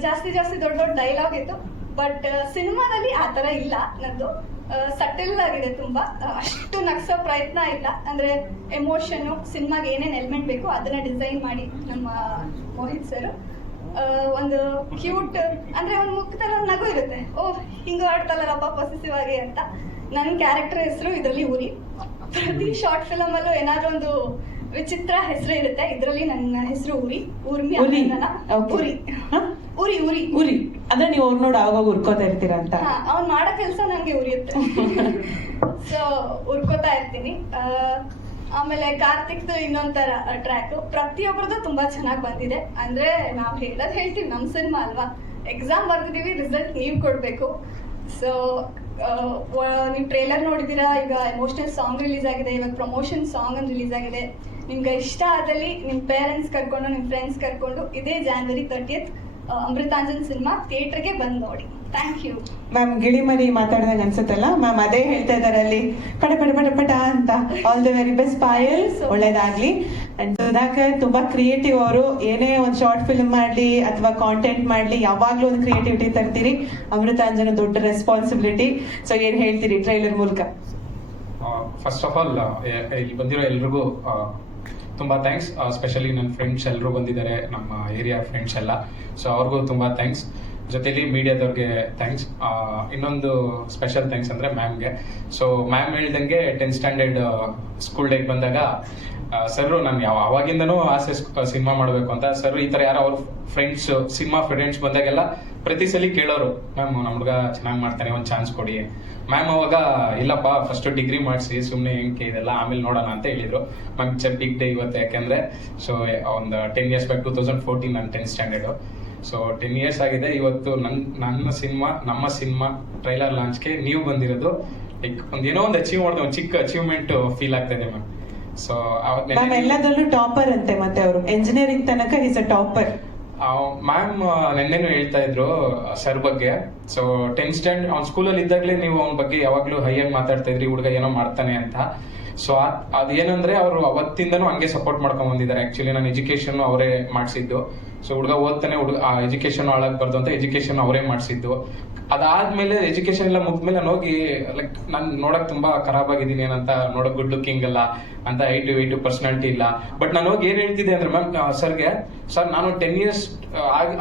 ಜಾಸ್ತಿ ಜಾಸ್ತಿ ದೊಡ್ಡ ದೊಡ್ಡ ಡೈಲಾಗ್ ಇತ್ತು. ಬಟ್ ಸಿನಿಮಾದಲ್ಲಿ ಆ ಥರ ಇಲ್ಲ ನಂದು. ಸಟಲ್ ಆಗಿದೆ ತುಂಬಾ. ಅಷ್ಟು ನಗ್ಸೋ ಪ್ರಯತ್ನ ಇಲ್ಲ. ಅಂದ್ರೆ ಎಮೋಷನ್ ಸಿನಿಮಾಗೆ ಏನೇನು ಎಲಿಮೆಂಟ್ ಬೇಕು ಅದನ್ನ ಡಿಸೈನ್ ಮಾಡಿ ನಮ್ಮ ಮೋಹಿತ್ ಸರ್ ಒಂದು ಕ್ಯೂಟ್ ಅಂದ್ರೆ ಒಂದು ಮುಖದಲ್ಲಿ ಒಂದು ನಗು ಇರುತ್ತೆ. ಓ ಹಿಂಗೂ ಆಡ್ತಲ್ಲಪ್ಪ ಪೊಸೆಸಿವ್ ಆಗಿ ಅಂತ. ನನ್ನ ಕ್ಯಾರೆಕ್ಟರ್ ಹೆಸರು ಇದರಲ್ಲಿ ಉರಿ ಪ್ರತಿ ಶಾರ್ಟ್ ಫಿಲಮ್ ಅಲ್ಲೂ ಏನಾದ್ರೂ ಒಂದು ವಿಚಿತ್ರ ಹೆಸರು ಇರುತ್ತೆ. ಇದರಲ್ಲಿ ನನ್ನ ಹೆಸರು ಉರಿ ಊರ್ಮಿ ಉರಿ. ಉರಿ ಉರಿ ಉರಿ. ಅಂದ್ರೆ ನೀವು ಅವ್ರು ನೋಡಿ ಆವಾಗ ಉರ್ಕೋತಾ ಇರ್ತೀರ ಅಂತ. ಅವ್ನು ಮಾಡೋ ಕೆಲಸ ನಂಗೆ ಉರಿಯುತ್ತೆ. ಸೊ ಉರ್ಕೋತಾ ಇರ್ತೀನಿ. ಆಮೇಲೆ ಕಾರ್ತಿಕ್ದು ಇನ್ನೊಂಥರ ಟ್ರ್ಯಾಕ್ ಪ್ರತಿಯೊಬ್ಬರದ್ದು ತುಂಬಾ ಚೆನ್ನಾಗಿ ಬಂದಿದೆ. ಅಂದ್ರೆ ನಾವ್ ಹೇಳೋದ್ ಹೇಳ್ತೀವಿ ನಮ್ ಸಿನಿಮಾ ಅಲ್ವಾ? ಎಕ್ಸಾಮ್ ಬರ್ದಿದೀವಿ ರಿಸಲ್ಟ್ ನೀವ್ ಕೊಡ್ಬೇಕು. ಸೊ ನೀವು ಟ್ರೇಲರ್ ನೋಡಿದೀರಾ? ಈಗ ಎಮೋಷನಲ್ ಸಾಂಗ್ ರಿಲೀಸ್ ಆಗಿದೆ. ಇವಾಗ ಪ್ರಮೋಷನ್ ಸಾಂಗ್ ಅನ್ ರಿಲೀಸ್ ಆಗಿದೆ. ನಿಮ್ಗೆ ಇಷ್ಟ ಆದಲ್ಲಿ ನಿಮ್ ಪೇರೆಂಟ್ಸ್ ಕರ್ಕೊಂಡು ನಿಮ್ ಫ್ರೆಂಡ್ಸ್ ಕರ್ಕೊಂಡು ಇದೇ ಜಾನ್ವರಿ ತರ್ಟಿಯತ್ ಅಮೃತಾಂಜನ್ ಸಿನಿಮಾ ಥಿಯೇಟರ್ಗೆ ಬಂದು ನೋಡಿ. ಥ್ಯಾಂಕ್ ಯು ಮ್ಯಾಮ್ ಗಿಳಿಮರಿ ಮಾತಾಡ್ದಂಗೆ ಅನ್ಸುತ್ತಲ್ಲ? ಮ್ಯಾಮ್ ಅದೇ ಹೇಳ್ತಾ ಇದಾರೆ ಅಲ್ಲಿ ಪಟ ಪಟ ಪಟ ಪಟ ಅಂತ. All the very best Payal. ಒಳ್ಳೇದಾಗ್ಲಿ. ಅಂಡ್ ಸುಧಾಕರ್ ತುಂಬಾ ಕ್ರಿಯೇಟಿವ್ ಅವರು. ಏನೇ ಒಂದು ಶಾರ್ಟ್ ಫಿಲ್ಮ್ ಮಾಡ್ಲಿ ಅಥವಾ ಕಾಂಟೆಂಟ್ ಮಾಡ್ಲಿ ಯಾವಾಗ್ಲೂ ಒಂದು ಕ್ರಿಯೇಟಿವಿಟಿ ತರ್ತೀರಿ. ಅಮೃತಾಂಜನ ದೊಡ್ಡ ರೆಸ್ಪಾನ್ಸಿಬಿಲಿಟಿ ಸೊ ಏನ್ ಹೇಳ್ತೀರಿ ಟ್ರೈಲರ್ ಮೂಲಕ? ಫಸ್ಟ್ ಆಫ್ ಆಲ್ ಇಲ್ಲಿ ಬಂದಿರೋ ಎಲ್ರಿಗೂ ತುಂಬಾ ಥ್ಯಾಂಕ್ಸ್ ಸ್ಪೆಷಲಿ ನನ್ನ ಫ್ರೆಂಡ್ಸ್ ಎಲ್ಲರೂ ಬಂದಿದ್ದಾರೆ, ನಮ್ಮ ಏರಿಯಾ ಫ್ರೆಂಡ್ಸ್ ಎಲ್ಲ. ಸೊ ಅವ್ರಿಗೂ ತುಂಬಾ ಥ್ಯಾಂಕ್ಸ್ ಜೊತೆಲಿ ಮೀಡಿಯಾದವ್ರಿಗೆ ಥ್ಯಾಂಕ್ಸ್ ಇನ್ನೊಂದು ಸ್ಪೆಷಲ್ ಥ್ಯಾಂಕ್ಸ್ ಅಂದ್ರೆ ಮ್ಯಾಮ್ಗೆ ಸೊ ಮ್ಯಾಮ್ ಹೇಳ್ದಂಗೆ ಟೆಂತ್ ಸ್ಟ್ಯಾಂಡರ್ಡ್ ಸ್ಕೂಲ್ ಡೇಗೆ ಬಂದಾಗ ಸರ್ ನಾನು ಯಾವ, ಅವಾಗಿಂದನೂ ಆಸೆ ಸಿನಿಮಾ ಮಾಡಬೇಕು ಅಂತ. ಸರ್ ಈ ಥರ ಯಾರೋ ಅವ್ರ ಫ್ರೆಂಡ್ಸ್ ಸಿನಿಮಾ ಫ್ರೆಂಡ್ಸ್ ಬಂದಾಗೆಲ್ಲ ಪ್ರತಿ ಸಲ ಕೇಳೋರು, ಮ್ಯಾಮ್ ನಮ್ಮ ಹುಡುಗ ಚೆನ್ನಾಗಿ ಮಾಡ್ತಾನೆ, ಒಂದು ಚಾನ್ಸ್ ಕೊಡಿ. ಮ್ಯಾಮ್ ಅವಾಗ ಇಲ್ಲಪ್ಪ ಫಸ್ಟ್ ಡಿಗ್ರಿ ಮಾಡಿಸಿ ಸುಮ್ಮನೆ ಹೆಂಗೆ ಇದೆಲ್ಲ ಆಮೇಲೆ ನೋಡೋಣ ಅಂತ ಹೇಳಿದ್ರು. Ma'am it's a big day ಇವತ್ತು ಯಾಕೆಂದ್ರೆ ಸೊ ಒಂದು ten years back two thousand fourteen ನಾನು tenth standard so ten years ಆಗಿದೆ ಇವತ್ತು ನನ್ನ ನನ್ನ ಸಿನಿಮಾ ನಮ್ಮ ಸಿನಿಮಾ ಟ್ರೈಲರ್ ಲಾಂಚ್ಗೆ ನೀವು ಬಂದಿರೋದು ಲೈಕ್ ಒಂದು ಏನೋ ಒಂದು ಅಚೀವ್ ಮಾಡಿದೆ ಒಂದು ಚಿಕ್ಕ ಅಚೀವ್ಮೆಂಟ್ ಫೀಲ್ ಆಗ್ತಾ ಇದೆ ಮ್ಯಾಮ್ ಸೊ ಎಲ್ಲದಲ್ಲೂ ಎಲ್ಲದರಲ್ಲೂ ಟಾಪರ್ ಅಂತೆ ಮತ್ತೆ ಅವರು. ಎಂಜಿನಿಯರಿಂಗ್ ತನಕ ಈಸ್ ಅ ಟಾಪರ್ ಮ್ಯಾಮ್ ನೆನ್ನೆನು ಹೇಳ್ತಾ ಇದ್ರು ಸರ್ ಬಗ್ಗೆ. ಸೊ ಟೆಂತ್ ಸ್ಟ್ಯಾಂಡ್ ಅವ್ನ ಸ್ಕೂಲಲ್ಲಿ ಇದ್ದಾಗಲೇ ನೀವು ಅವನ ಬಗ್ಗೆ ಯಾವಾಗಲೂ ಹೈಯಾಗಿ ಮಾತಾಡ್ತಾ ಇದ್ರಿ, ಹುಡುಗ ಏನೋ ಮಾಡ್ತಾನೆ ಅಂತ. ಸೊ ಅದೇನಂದ್ರೆ ಅವರು ಅವತ್ತಿಂದನೂ ಹಂಗೆ ಸಪೋರ್ಟ್ ಮಾಡ್ಕೊಂಡ್ ಬಂದಿದ್ದಾರೆ. ಆಕ್ಚುಲಿ ನಾನು ಎಜುಕೇಶನ್ ಅವರೇ ಮಾಡಿಸಿದ್ದು. ಸೊ ಹುಡುಗ ಓದ್ತಾನೆ, ಹುಡುಗ ಎಜುಕೇಶನ್ ಹಾಳಾಗ್ಬಾರ್ದು ಅಂತ ಎಜುಕೇಶನ್ ಅವರೇ ಮಾಡಿಸಿದ್ದು. ಅದಾದ್ಮೇಲೆ ಎಜುಕೇಶನ್ ಎಲ್ಲ ಮುಗಿದ್ಮೇಲೆ ನಾನು ಹೋಗಿ ಲೈಕ್ ನಾನು ನೋಡಕ್ ತುಂಬಾ ಖರಾಬ್ ಆಗಿದ್ದೀನಿ, ಏನಂತ ನೋಡಕ್ ಗುಡ್ ಲುಕಿಂಗ್ ಅಲ್ಲ, ಅಂತ ಐಟ್ ವೆಯ್ಟ್ ಪರ್ಸನಾಲಿಟಿ ಇಲ್ಲ. ಬಟ್ ನಾನು ಹೋಗಿ ಏನ್ ಹೇಳ್ತಿದ್ದೆ ಅಂದ್ರೆ ಮ್ಯಾಮ್ ಸರ್ಗೆ, ಸರ್, ನಾನು ಟೆನ್ ಇಯರ್ಸ್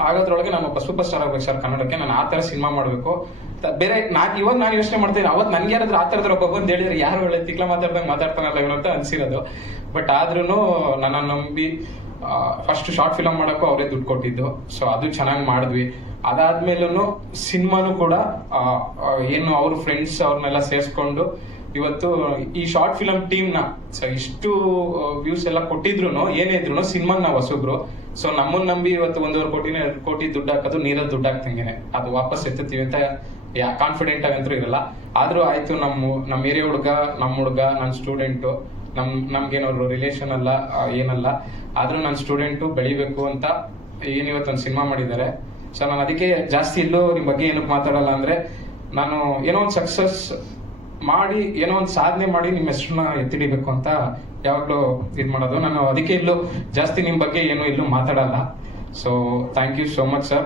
ಆಗೋದ್ರೊಳಗೆ ನಾನು ಒಬ್ಬ ಸೂಪರ್ ಸ್ಟಾರ್ ಆಗ್ಬೇಕು ಸರ್ ಕನ್ನಡಕ್ಕೆ, ನಾನು ಆ ತರ ಸಿನಿಮಾ ಮಾಡ್ಬೇಕು. ಬೇರೆ, ನಾನು, ಇವಾಗ ನಾನು ಯೋಚನೆ ಮಾಡ್ತೀನಿ ಅವತ್ ನನ್ಗೆ ಯಾರಾದ್ರೂ ಆ ತರದ್ರ ಒಬ್ಬ ಬಂದು ಹೇಳಿದ್ರೆ ಯಾರು ಒಳ್ಳೆ ತಿಕ್ಲ ಮಾತಾಡ್ದಂಗೆ ಮಾತಾಡ್ತಾನಲ್ಲ ಇವನು ಅಂತ ಅನ್ಸಿರೋದು. ಬಟ್ ಆದ್ರೂ ನನ್ನ ನಂಬಿ ಫಸ್ಟ್ ಶಾರ್ಟ್ ಫಿಲಮ್ ಮಾಡಕ್ಕೂ ಅವರೇ ದುಡ್ಡು ಕೊಟ್ಟಿದ್ದು. ಸೊ ಅದು ಚೆನ್ನಾಗಿ ಮಾಡಿದ್ವಿ. ಅದಾದ್ಮೇಲೂ ಸಿನಿಮಾನು ಕೂಡ ಏನು ಅವ್ರ ಫ್ರೆಂಡ್ಸ್ ಅವ್ರನ್ನೆಲ್ಲ ಸೇರಿಸ್ಕೊಂಡು ಇವತ್ತು ಈ ಶಾರ್ಟ್ ಫಿಲಮ್ ಟೀಮ್ನ ಸೊ ಇಷ್ಟು ವ್ಯೂಸ್ ಎಲ್ಲ ಕೊಟ್ಟಿದ್ರು ಏನೇ ಇದ್ರು ಸಿನಿಮಾ ನಾವು ಹೊಸಬ್ರು. ಸೊ ನಮ್ಮನ್ನ ನಂಬಿ ಇವತ್ತು ಒಂದೂವರೆ ಕೋಟಿನ ಎರಡು ಕೋಟಿ ದುಡ್ಡು ಹಾಕೋದು, ನೀರಲ್ಲಿ ದುಡ್ಡು ಹಾಕ್ತಂಗೆನೆ ಅದು ವಾಪಸ್ ಎತ್ತುತ್ತೀವಿ ಅಂತ, ಯಾ ಕಾನ್ಫಿಡೆಂಟ್ ಆಗಂತೂ ಇರಲ್ಲ. ಆದ್ರೂ ಆಯ್ತು ನಮ್ಮ ನಮ್ಮ ಏರಿಯಾ ಹುಡುಗ, ನಮ್ಮ ಹುಡುಗ ನನ್ನ ಸ್ಟೂಡೆಂಟು ನಮ್ ನಮ್ಗೇನವ್ರು ರಿಲೇಷನ್ ಅಲ್ಲ ಏನಲ್ಲ. ಆದ್ರೂ ನನ್ನ ಸ್ಟೂಡೆಂಟು ಬೆಳಿಬೇಕು ಅಂತ ಏನಿವತ್ತೊಂದು ಸಿನಿಮಾ ಮಾಡಿದ್ದಾರೆ. ಸೊ ನಾನು ಅದಕ್ಕೆ ಜಾಸ್ತಿ ಇಲ್ಲೂ ನಿಮ್ ಬಗ್ಗೆ ಏನಕ್ಕೆ ಮಾತಾಡಲ್ಲ ಅಂದ್ರೆ ನಾನು ಏನೋ ಒಂದು ಸಕ್ಸಸ್ ಮಾಡಿ ಏನೋ ಒಂದು ಸಾಧನೆ ಮಾಡಿ ನಿಮ್ಮ ಹೆಸರನ್ನ ಎತ್ತಿಡಿಬೇಕು ಅಂತ ಯಾವಾಗಲೂ ಇದ್ ಮಾಡೋದು. ನಾನು ಅದಕ್ಕೆ ಇಲ್ಲೂ ಜಾಸ್ತಿ ನಿಮ್ ಬಗ್ಗೆ ಏನು ಇಲ್ಲೂ ಮಾತಾಡಲ್ಲ. So thank you so much sir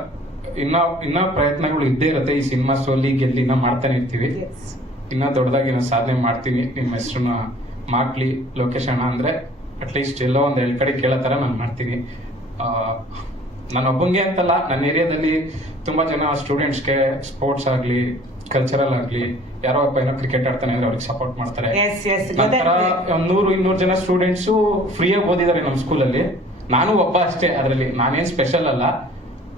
ಇನ್ನ ಇನ್ನ ಪ್ರಯತ್ನಗಳು ಇದ್ದೇ ಇರುತ್ತೆ. ಈ ಸಿನಿಮಾ ಸೋಲಿ ಗೆಲ್ಲಿ ಇನ್ನ ಮಾಡ್ತಾನೆ ಇರ್ತೀವಿ. ಇನ್ನ ದೊಡ್ಡದಾಗಿ ನಾನು ಸಾಧನೆ ಮಾಡ್ತೀನಿ ನಿಮ್ಮ ಹೆಸರನ್ನ ಮಾಡ್ಲಿ ಲೊಕೇಶನ್ ಅಂದ್ರೆ ಅಟ್ಲೀಸ್ಟ್ ಎಲ್ಲೋ ಒಂದ್ ಎರಡ್ ಕಡೆ ಕೇಳೋ ತರ ನಾನು ಮಾಡ್ತೀನಿ. ಆ, ನಾನು ಒಬ್ಬಂಗೆ ಅಂತಲ್ಲ ನನ್ನ ಏರಿಯಾದಲ್ಲಿ ತುಂಬಾ ಜನ ಸ್ಟೂಡೆಂಟ್ಸ್ಗೆ ಸ್ಪೋರ್ಟ್ಸ್ ಆಗ್ಲಿ ಕಲ್ಚರಲ್ ಆಗ್ಲಿ ಯಾರೋ ಒಬ್ಬ ಏನೋ ಕ್ರಿಕೆಟ್ ಆಡ್ತಾನೆ ಅಂದ್ರೆ ಅವ್ರಿಗೆ ಸಪೋರ್ಟ್ ಮಾಡ್ತಾರೆ. ಎಸ್ ಎಸ್ ನಂತರ ಒಂದ್ ನೂರು ಇನ್ನೂರು ಜನ ಸ್ಟೂಡೆಂಟ್ಸ್ ಫ್ರೀಯಾಗಿ ಓದಿದ್ದಾರೆ ನಮ್ಮ ಸ್ಕೂಲಲ್ಲಿ ನಾನು ಒಬ್ಬ ಅಷ್ಟೇ ಅದರಲ್ಲಿ. ನಾನೇನ್ ಸ್ಪೆಷಲ್ ಅಲ್ಲ.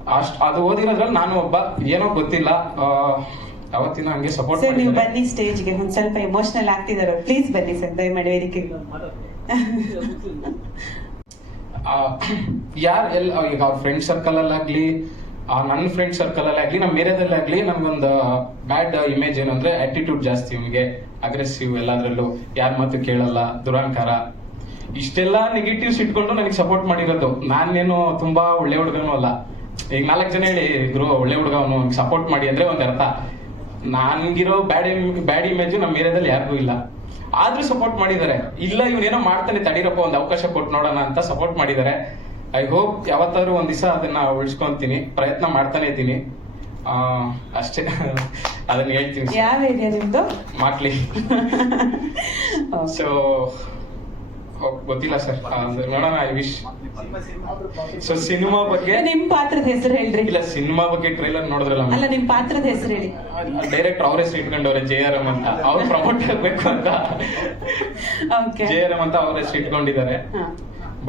ಅಷ್ಟ್ ಅದು ಓದಿರೋದ್ರಲ್ಲಿ ನಾನು ಒಬ್ಬ ಏನೋ ಗೊತ್ತಿಲ್ಲ. ಆ, ಅವತ್ತಿನ ಹಂಗೆ ಸಪೋರ್ಟ್ ಸರ್ ನೀವು ಬನ್ನಿ ಸ್ಟೇಜ್ಗೆ ಒಂದ್ ಸ್ವಲ್ಪ ಎಮೋಷನಲ್ ಆಗ್ತಿದಾರೆ? ಪ್ಲೀಸ್ ಬನ್ನಿ ಸರ್ ದಯಮಾಡಿ ವೇದಿಕೆಗೆ. ಯಾರು ಎಲ್ಲ ಈಗ ಅವ್ರ ಫ್ರೆಂಡ್ ಸರ್ಕಲ್ ಅಲ್ಲಾಗ್ಲಿ ನನ್ನ ಫ್ರೆಂಡ್ ಸರ್ಕಲ್ ಅಲ್ಲಿ ಆಗ್ಲಿ ನಮ್ಮ ಆಗ್ಲಿ ನಮ್ಗೊಂದು ಬ್ಯಾಡ್ ಇಮೇಜ್ ಏನಂದ್ರೆ ಆಟಿಟ್ಯೂಡ್ ಜಾಸ್ತಿ ಇವ್ನಿಗೆ. ಅಗ್ರೆಸಿವ್ ಎಲ್ಲಾದ್ರಲ್ಲೂ. ಯಾರ ಮಾತು ಕೇಳಲ್ಲ, ದುರಾಂಕಾರ. ಇಷ್ಟೆಲ್ಲ ನೆಗೆಟಿವ್ಸ್ ಇಟ್ಕೊಂಡು ನನಗೆ ಸಪೋರ್ಟ್ ಮಾಡಿರೋದು. ನಾನೇನು ತುಂಬಾ ಒಳ್ಳೆ ಹುಡುಗನೂ ಅಲ್ಲ. ಈಗ ನಾಲ್ಕು ಜನ ಹೇಳಿ ಇದ್ರು ಒಳ್ಳೆ ಹುಡುಗ ಅವನು ಸಪೋರ್ಟ್ ಮಾಡಿ ಅಂದ್ರೆ ಒಂದ್ ಅರ್ಥ. ನನ್ಗಿರೋ ಬ್ಯಾಡ್ ಬ್ಯಾಡ್ ಇಮೇಜ್ ನಮ್ಮ ಏರಿಯಾದಲ್ಲಿ ಯಾರಿಗೂ ಇಲ್ಲ. ಆದ್ರೂ ಸಪೋರ್ಟ್ ಮಾಡಿದ್ದಾರೆ. ಇಲ್ಲ ಇವನೇನೋ ಮಾಡ್ತಾನೆ ತಡೀರಪ್ಪ ಒಂದು ಅವಕಾಶ ಕೊಟ್ಟು ನೋಡೋಣ ಅಂತ ಸಪೋರ್ಟ್ ಮಾಡಿದ್ದಾರೆ. ಐ ಹೋಪ್ ಯಾವತ್ತಾದ್ರೂ ಒಂದ್ ದಿವಸ ಅದನ್ನ ಉಳಿಸ್ಕೊಂತೀನಿ. ಪ್ರಯತ್ನ ಮಾಡ್ತಾನೆ ಇದ್ದೀನಿ. ಆ, ಅಷ್ಟೇ. ಅದನ್ನ ಹೇಳ್ತೀನಿ. ಯಾರು ಯಾವ ಏರಿಯಾ ನಿಮ್ದು? ಮಾಕ್ಲಿ ಸೊ ಗೊತ್ತಿಲ್ಲ ಸರ್. ನೋಡೋಣ ಐ ವಿಶ್ ಸೊ ಸಿನಿಮಾ ಬಗ್ಗೆ ನಿಮ್ ಪಾತ್ರದ ಹೆಸರು ಹೇಳ್ರಿ. ಇಲ್ಲ ಸಿನಿಮಾ ಬಗ್ಗೆ ಟ್ರೈಲರ್ ನೋಡಿದ್ರಲ್ಲ ಅಲ್ಲ ನಿಮ್ ಪಾತ್ರದ ಹೆಸರು ಹೇಳಿ. ಡೈರೆಕ್ಟ್ ಅವರೇ ಇಟ್ಕೊಂಡವ್ರೆ ಜೆ ಆರ್ ಎಂ ಅಂತ. ಅವ್ರು ಪ್ರಮೋಟ್ ಆಗ್ಬೇಕು ಅಂತ. ಜೆ ಆರ್ ಎಂ ಅಂತ ಅವ್ರ ಇಟ್ಕೊಂಡಿದ್ದಾರೆ.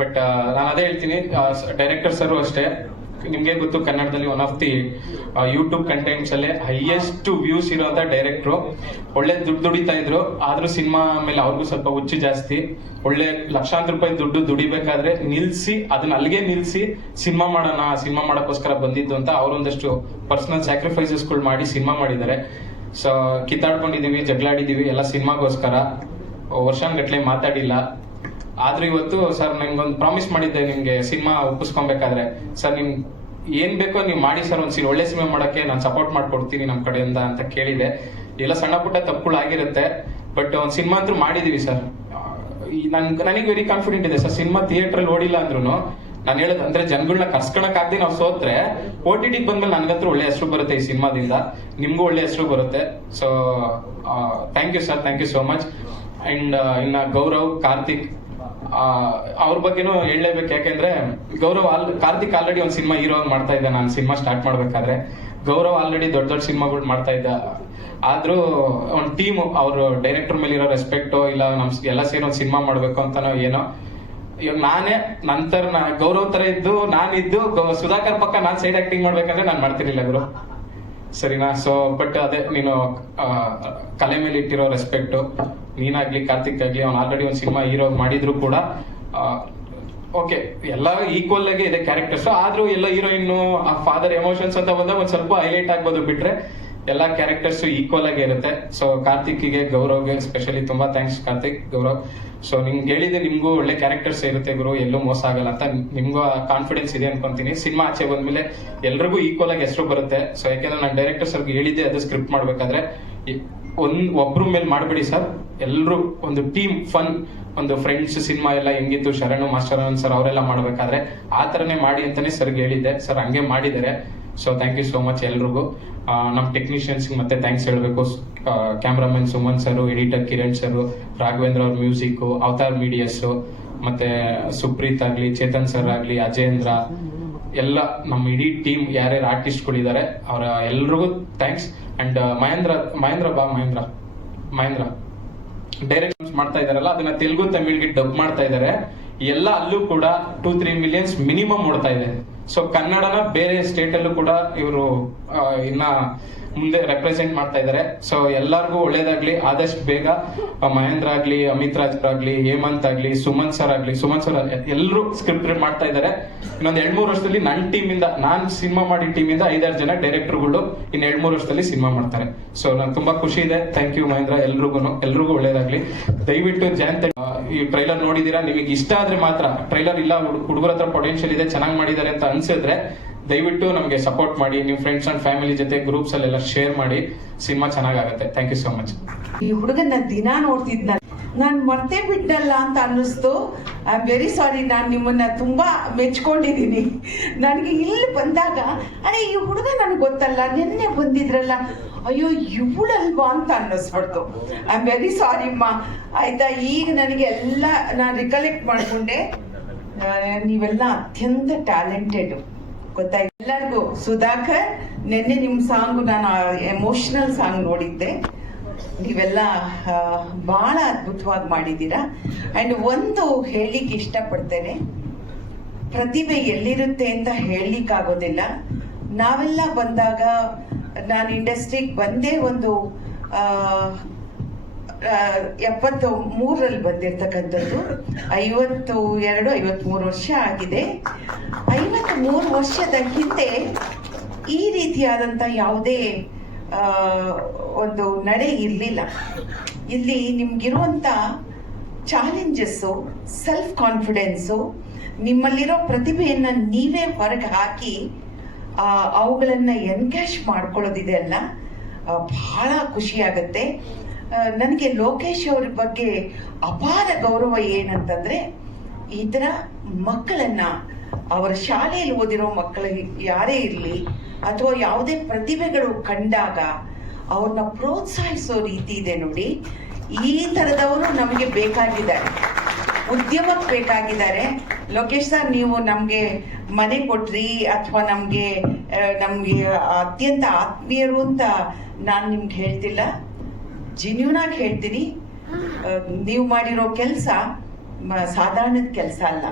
ಬಟ್ ನಾನು ಅದೇ ಹೇಳ್ತೀನಿ ಡೈರೆಕ್ಟರ್ ಸರ್ ಅಷ್ಟೇ. ನಿಮ್ಗೆ ಗೊತ್ತು, ಕನ್ನಡದಲ್ಲಿ one of the YouTube contents ಅಲ್ಲೇ ಹೈಯೆಸ್ಟ್ ವ್ಯೂಸ್ ಇರುವಂತ ಡೈರೆಕ್ಟ್ರು ಒಳ್ಳೆ ದುಡ್ಡು ದುಡಿತಾ ಇದ್ರು. ಆದ್ರೂ ಸಿನಿಮಾ ಮೇಲೆ ಅವ್ರಿಗೂ ಸ್ವಲ್ಪ ಹುಚ್ಚು ಜಾಸ್ತಿ. ಒಳ್ಳೆ ಲಕ್ಷಾಂತರ ರೂಪಾಯಿ ದುಡ್ಡು ದುಡಿಬೇಕಾದ್ರೆ ನಿಲ್ಸಿ, ಅದನ್ನ ಅಲ್ಲಿಗೆ ನಿಲ್ಸಿ ಸಿನಿಮಾ ಮಾಡೋಣ ಸಿನಿಮಾ ಮಾಡೋಕ್ಕೋಸ್ಕರ ಬಂದಿದ್ದು ಅಂತ ಅವರೊಂದಷ್ಟು ಪರ್ಸನಲ್ ಸ್ಯಾಕ್ರಿಫೈಸಸ್ಗಳು ಮಾಡಿ ಸಿನಿಮಾ ಮಾಡಿದ್ದಾರೆ. ಸೊ ಕಿತ್ತಾಡ್ಕೊಂಡಿದೀವಿ, ಜಗಳಾಡಿದೀವಿ, ಎಲ್ಲ ಸಿನಿಮಾಗೋಸ್ಕರ ವರ್ಷಾನ್ಗಟ್ಲೆ ಮಾತಾಡಿಲ್ಲ. ಆದ್ರೂ ಇವತ್ತು ಸರ್, ನಂಗೊಂದು ಪ್ರಾಮಿಸ್ ಮಾಡಿದ್ದೆ ನಿಮ್ಗೆ, ಸಿನಿಮಾ ಒಪ್ಪಿಸ್ಕೊಬೇಕಾದ್ರೆ. ಸರ್, ನಿಮ್ ಏನ್ ಬೇಕೋ ನೀವು ಮಾಡಿ ಸರ್, ಒಂದ್ ಒಳ್ಳೆ ಸಿನಿಮಾ ಮಾಡಕ್ಕೆ ನಾನು ಸಪೋರ್ಟ್ ಮಾಡ್ಕೊಡ್ತೀನಿ ನಮ್ ಕಡೆಯಿಂದ ಅಂತ ಕೇಳಿದೆ. ಎಲ್ಲ ಸಣ್ಣ ಪುಟ್ಟ ತಪ್ಪುಗಳು ಆಗಿರುತ್ತೆ ಬಟ್ ಒಂದ್ ಸಿನಿಮಾ ಅಂತೂ ಮಾಡಿದೀವಿ ಸರ್. ನನ್, ನನಗೆ ವೆರಿ ಕಾನ್ಫಿಡೆಂಟ್ ಇದೆ ಸರ್, ಸಿನಿಮಾ ಥಿಯೇಟರ್ ಅಲ್ಲಿ ಓಡಿಲ್ಲ ಅಂದ್ರೂ ನಾನು ಹೇಳೋದು ಅಂದ್ರೆ ಜನಗಳನ್ನ ಕರ್ಸ್ಕೊಳಕ್ ಆಗದೆ ನಾವು ಸೋತ್ರೆ ಓ ಟಿ ಟಿಗೆ ಬಂದ್ಮೇಲೆ ನನಗಂತೂ ಒಳ್ಳೆ ಹೆಸರು ಬರುತ್ತೆ ಈ ಸಿನಿಮಾದಿಂದ. ನಿಮ್ಗೂ ಒಳ್ಳೆ ಹೆಸರು ಬರುತ್ತೆ. So thank you sir thank you so much and ಇನ್ನ ಗೌರವ್, ಕಾರ್ತಿಕ್ ಅವ್ರ ಬಗ್ಗೆನೂ ಹೇಳಲೇಬೇಕು. ಯಾಕೆಂದ್ರೆ ಗೌರವ್ ಆಲ್, ಕಾರ್ತಿಕ್ ಆಲ್ರೆಡಿ ಒಂದು ಸಿನಿಮಾ ಹೀರೋ ಆಗಿ ಮಾಡ್ತಾ ಇದ್ದ. ನಾನು ಸಿನಿಮಾ ಸ್ಟಾರ್ಟ್ ಮಾಡ್ಬೇಕಾದ್ರೆ ಗೌರವ್ ಆಲ್ರೆಡಿ ದೊಡ್ಡ ದೊಡ್ಡ ಸಿನಿಮಾಗಳು ಮಾಡ್ತಾ ಇದ್ದ. ಆದ್ರೂ ಒಂದು ಟೀಮ್ ಅವರು ಡೈರೆಕ್ಟರ್ ಮೇಲೆ ಇರೋ ರೆಸ್ಪೆಕ್ಟ್ ಇಲ್ಲ ನಮ್ ಎಲ್ಲ ಸೇರಿ ಒಂದು ಸಿನಿಮಾ ಮಾಡ್ಬೇಕು ಅಂತಾನೋ ಏನೋ, ಇವಾಗ ನಾನೇ ನಂತರ ಗೌರವ್ ತರ ಇದ್ದು ನಾನಿದ್ದು ಸುಧಾಕರ್ ಪಕ್ಕ ನಾನ್ ಸೈಡ್ ಆಕ್ಟಿಂಗ್ ಮಾಡ್ಬೇಕಂದ್ರೆ ನಾನು ಮಾಡ್ತಿರ್ಲಿಲ್ಲ ಗುರು. ಸರಿನಾ? ಸೊ ಬಟ್ ಅದೇ ನೀನು ಕಲೆ ಮೇಲೆ ಇಟ್ಟಿರೋ ರೆಸ್ಪೆಕ್ಟ್ ನೀನಾಗ್ಲಿ ಕಾರ್ತಿಕ್ ಆಗ್ಲಿ, ಅವ್ನು ಆಲ್ರೆಡಿ ಒಂದು ಸಿನಿಮಾ ಹೀರೋ ಮಾಡಿದ್ರು ಕೂಡ ಓಕೆ ಎಲ್ಲ ಈಕ್ವಲ್ ಆಗಿ ಇದೆ ಕ್ಯಾರೆಕ್ಟರ್ಸ್ ಆದ್ರೂ ಎಲ್ಲ ಹೀರೋಯಿನ್ ಆ ಫಾದರ್ ಎಮೋಷನ್ಸ್ ಅಂತ ಬಂದಾಗ ಒಂದ್ ಸ್ವಲ್ಪ ಹೈಲೈಟ್ ಆಗ್ಬೋದು ಬಿಟ್ರೆ, ಎಲ್ಲ ಕ್ಯಾರೆಕ್ಟರ್ಸ್ ಈಕ್ವಲ್ ಆಗಿ ಇರುತ್ತೆ. ಸೊ ಕಾರ್ತಿಕ್ಗೆ, ಗೌರವ್ಗೆ ಸ್ಪೆಷಲಿ ತುಂಬಾ ಥ್ಯಾಂಕ್ಸ್ ಕಾರ್ತಿಕ್, ಗೌರವ್. ಸೊ ನಿಮ್ಗೆ ಹೇಳಿದೆ ನಿಮ್ಗೂ ಒಳ್ಳೆ ಕ್ಯಾರೆಕ್ಟರ್ಸ್ ಇರುತ್ತೆ ಗುರು, ಎಲ್ಲೂ ಮೋಸ ಆಗಲ್ಲ ಅಂತ ನಿಮ್ಗೂ ಕಾನ್ಫಿಡೆನ್ಸ್ ಇದೆ ಅನ್ಕೊಂತೀನಿ. ಸಿನಿಮಾ ಆಚೆ ಬಂದ್ಮೇಲೆ ಎಲ್ರಿಗೂ ಈಕ್ವಲ್ ಆಗಿ ಹೆಸರು ಬರುತ್ತೆ. ಸೊ ಯಾಕೆಂದ್ರೆ ನಾನು ಡೈರೆಕ್ಟರ್ ಸರ್ಗೆ ಹೇಳಿದ್ದೆ ಅದು ಸ್ಕ್ರಿಪ್ಟ್ ಮಾಡ್ಬೇಕಾದ್ರೆ ಒಂದ್ ಒಬ್ರ ಮೇಲೆ ಮಾಡ್ಬಿಡಿ ಸರ್. ಎಲ್ಲರೂ ಒಂದು ಟೀಮ್ ಫನ್, ಒಂದು ಫ್ರೆಂಡ್ಸ್ ಸಿನಿಮಾ ಎಲ್ಲ ಹೆಂಗಿತ್ತು, ಶರಣು, ಮಾಸ್ಟರ್ ಸರ್ ಅವರೆಲ್ಲ ಮಾಡ್ಬೇಕಾದ್ರೆ ಆ ತರನೇ ಮಾಡಿ ಅಂತಾನೆ ಸರ್ಗೆ ಹೇಳಿದ್ದೆ. ಸರ್ ಹಂಗೆ ಮಾಡಿದ್ದಾರೆ. So thank you so much ಎಲ್ರಿಗೂ. ನಮ್ಮ ನಮ್ ಟೆಕ್ನಿಷಿಯನ್ಸ್ ಮತ್ತೆ ಥ್ಯಾಂಕ್ಸ್ ಹೇಳಬೇಕು. Cameraman Suman sir editor Kiran sir, Raghavendra ಅವ್ರ ಮ್ಯೂಸಿಕ್ ಅವತಾರ್ ಮೀಡಿಯಸ್ ಮತ್ತೆ ಸುಪ್ರೀತ್ ಆಗ್ಲಿ, ಚೇತನ್ ಸರ್ ಆಗ್ಲಿ, ಅಜೇಂದ್ರ, ಎಲ್ಲ ನಮ್ಮ ಇಡೀ ಟೀಮ್ ಯಾರ್ಯಾರು ಆರ್ಟಿಸ್ಟ್ಗಳಿದ್ದಾರೆ ಅವರ ಎಲ್ರಿಗೂ ಥ್ಯಾಂಕ್ಸ್ ಅಂಡ್ ಮಹೇಂದ್ರ ಮಹೇಂದ್ರ ಬಾ ಮಹೇಂದ್ರ ಮಹೇಂದ್ರ ಡೈರೆಕ್ಟ್ ಮಾಡ್ತಾ ಇದಾರಲ್ಲ ಅದನ್ನ ತೆಲುಗು, ತಮಿಳ್ಗೆ ಡಬ್ ಮಾಡ್ತಾ ಇದ್ದಾರೆ ಎಲ್ಲ ಅಲ್ಲೂ ಕೂಡ ಟೂ ತ್ರೀ ಮಿಲಿಯನ್ಸ್ ಮಿನಿಮಮ್ ಓಡ್ತಾ ಇದೆ. ಸೊ ಕನ್ನಡನ ಬೇರೆ ಸ್ಟೇಟ್ ಅಲ್ಲೂ ಕೂಡ ಇವರು ಇನ್ನ ಮುಂದೆ ರೆಪ್ರೆಸೆಂಟ್ ಮಾಡ್ತಾ ಇದ್ದಾರೆ. ಸೊ ಎಲ್ಲರಿಗೂ ಒಳ್ಳೇದಾಗ್ಲಿ. ಆದಷ್ಟು ಬೇಗ ಮಹೇಂದ್ರ ಆಗ್ಲಿ, ಅಮಿತ್ ರಾಜ್ ಆಗ್ಲಿ ಹೇಮಂತ್ ಆಗ್ಲಿ ಸುಮಂತ್ ಸರ್ ಆಗ್ಲಿ ಸುಮಂತ್ ಸರ್ ಎಲ್ಲರೂ ಸ್ಕ್ರಿಪ್ಟ್ ರೀಡ್ ಮಾಡ್ತಾ ಇದ್ದಾರೆ. ಇನ್ನೊಂದು ಎರಡ್ ಮೂರು ವರ್ಷದಲ್ಲಿ ನನ್ನ ಟೀಮ್ ಇಂದ, ನಾನ್ ಸಿನಿಮಾ ಮಾಡಿದ ಟೀಮ್ ಇಂದ ಐದಾರು ಜನ ಡೈರೆಕ್ಟರ್ಗಳು ಇನ್ ಎರಡ್ ಮೂರು ವರ್ಷದಲ್ಲಿ ಸಿನಿಮಾ ಮಾಡ್ತಾರೆ. ಸೊ ನಂಗೆ ತುಂಬಾ ಖುಷಿ ಇದೆ. Thank you Mahendra. ಎಲ್ರಿಗೂ ಎಲ್ರಿಗೂ ಒಳ್ಳೇದಾಗ್ಲಿ. ದಯವಿಟ್ಟು ಜಯಂತ್ ಈ ಟ್ರೈಲರ್ ನೋಡಿದೀರಾ? ನಿಮಗೆ ಇಷ್ಟ ಆದ್ರೆ ಮಾತ್ರ. ಟ್ರೈಲರ್ ಇಲ್ಲ ಹುಡುಗರ ಹತ್ರ ಪೊಟೆನ್ಶಿಯಲ್ ಇದೆ, ಚೆನ್ನಾಗಿ ಮಾಡಿದ್ದಾರೆ ಅಂತ ಅನ್ಸಿದ್ರೆ ದಯವಿಟ್ಟು ನಮಗೆ ಸಪೋರ್ಟ್ ಮಾಡಿ ನಿಮ್ಮ ಫ್ರೆಂಡ್ಸ್ ಅಂಡ್ ಫ್ಯಾಮಿಲಿ ಜೊತೆ ಗ್ರೂಪ್ಸ್ ಅಲ್ಲೆಲ್ಲ ಶೇರ್ ಮಾಡಿ, ಸಿನಿಮಾ ಚೆನ್ನಾಗಾಗುತ್ತೆ. ಥ್ಯಾಂಕ್ ಯು ಸೋ ಮಚ್ ಈ ಹುಡುಗನ ದಿನ ನೋಡ್ತಿದ್ನ. ನಾನು ಮರ್ತೇ ಬಿಟ್ಟಲ್ಲ ಅಂತ ಅನ್ನಿಸ್ತು. ಐ ಆಮ್ ವೆರಿ ಸಾರಿ ನಾನು ನಿಮ್ಮನ್ನ ತುಂಬಾ ಮೆಚ್ಕೊಂಡಿದ್ದೀನಿ ನನಗೆ ಇಲ್ಲಿ ಬಂದಾಗ, ಅರೆ, ಈ ಹುಡುಗ ನನಗೆ ಗೊತ್ತಲ್ಲ, ನಿನ್ನೆ ಬಂದಿದ್ರಲ್ಲ. ಅಯ್ಯೋ, ಇವಳಲ್ವಾ ಅಂತ ಅನ್ನಿಸ್ಬಿಡ್ತು. ಐ ಆಮ್ ವೆರಿ ಸಾರಿ ಅಮ್ಮ. ಆಯ್ತಾ? ಈಗ ನನಗೆ ಎಲ್ಲ ನಾನು ರಿಕಲೆಕ್ಟ್ ಮಾಡ್ಕೊಂಡೆ. ನೀವೆಲ್ಲ ಅತ್ಯಂತ ಟ್ಯಾಲೆಂಟೆಡ್ ಗೊತ್ತಾ? ಎಲ್ಲರಿಗೂ ಸುಧಾಕರ್, ನಿನ್ನೆ ನಿಮ್ಮ ಸಾಂಗ್ ನಾನು ಎಮೋಷನಲ್ ಸಾಂಗ್ ನೋಡಿದ್ದೆ. ನೀವೆಲ್ಲ ಬಹಳ ಅದ್ಭುತವಾಗಿ ಮಾಡಿದ್ದೀರಾ. ಅಂಡ್ ಒಂದು ಹೇಳಲಿಕ್ಕೆ ಇಷ್ಟಪಡ್ತೇನೆ. ಪ್ರತಿಭೆ ಎಲ್ಲಿರುತ್ತೆ ಅಂತ ಹೇಳಲಿಕ್ಕಾಗೋದಿಲ್ಲ. ನಾವೆಲ್ಲ ಬಂದಾಗ ನಾನು ಇಂಡಸ್ಟ್ರಿಗೆ ಬಂದೇ ಒಂದು ಎಪ್ಪತ್ತು ಮೂರರಲ್ಲಿ ಬಂದಿರ್ತಕ್ಕಂಥದ್ದು. ಐವತ್ತು ಎರಡು, ಐವತ್ಮೂರು ವರ್ಷ ಆಗಿದೆ. ಐವತ್ತು ಮೂರು ವರ್ಷದ ಹಿಂದೆ ಈ ರೀತಿಯಾದಂಥ ಯಾವುದೇ ಒಂದು ನಡೆ ಇರಲಿಲ್ಲ. ಇಲ್ಲಿ ನಿಮ್ಗಿರುವಂಥ ಚಾಲೆಂಜಸ್ಸು ಸೆಲ್ಫ್ ಕಾನ್ಫಿಡೆನ್ಸು ನಿಮ್ಮಲ್ಲಿರೋ ಪ್ರತಿಭೆಯನ್ನು ನೀವೇ ಹೊರಗೆ ಹಾಕಿ ಅವುಗಳನ್ನ ಎನ್ಕ್ಯಾಶ್ ಮಾಡ್ಕೊಳ್ಳೋದಿದೆ ಅಲ್ಲ. ಬಹಳ ಖುಷಿಯಾಗತ್ತೆ. ನನಗೆ ಲೋಕೇಶ್ ಅವ್ರ ಬಗ್ಗೆ ಅಪಾರ ಗೌರವ ಏನಂತಂದ್ರೆ, ಈ ಥರ ಮಕ್ಕಳನ್ನ, ಅವರ ಶಾಲೆಯಲ್ಲಿ ಓದಿರೋ ಮಕ್ಕಳು ಯಾರೇ ಇರಲಿ, ಅಥವಾ ಯಾವುದೇ ಪ್ರತಿಭೆಗಳು ಕಂಡಾಗ ಅವ್ರನ್ನ ಪ್ರೋತ್ಸಾಹಿಸೋ ರೀತಿ ಇದೆ ನೋಡಿ, ಈ ಥರದವರು ನಮಗೆ ಬೇಕಾಗಿದ್ದಾರೆ. ಉದ್ಯಮಕ್ಕೆ ಬೇಕಾಗಿದ್ದಾರೆ. ಲೋಕೇಶ್ ಸರ್, ನೀವು ನಮಗೆ ಮನೆ ಕೊಟ್ರಿ, ಅಥವಾ ನಮಗೆ ನಮಗೆ ಅತ್ಯಂತ ಆತ್ಮೀಯರು ಅಂತ ನಾನು ನಿಮ್ಗೆ ಹೇಳ್ತಿಲ್ಲ. ಜೆನ್ಯೂನ್ ಆಗಿ ಹೇಳ್ತೀನಿ. ನೀವು ಮಾಡಿರೋ ಕೆಲಸ ಸಾಧಾರಣದ ಕೆಲಸ ಅಲ್ಲ.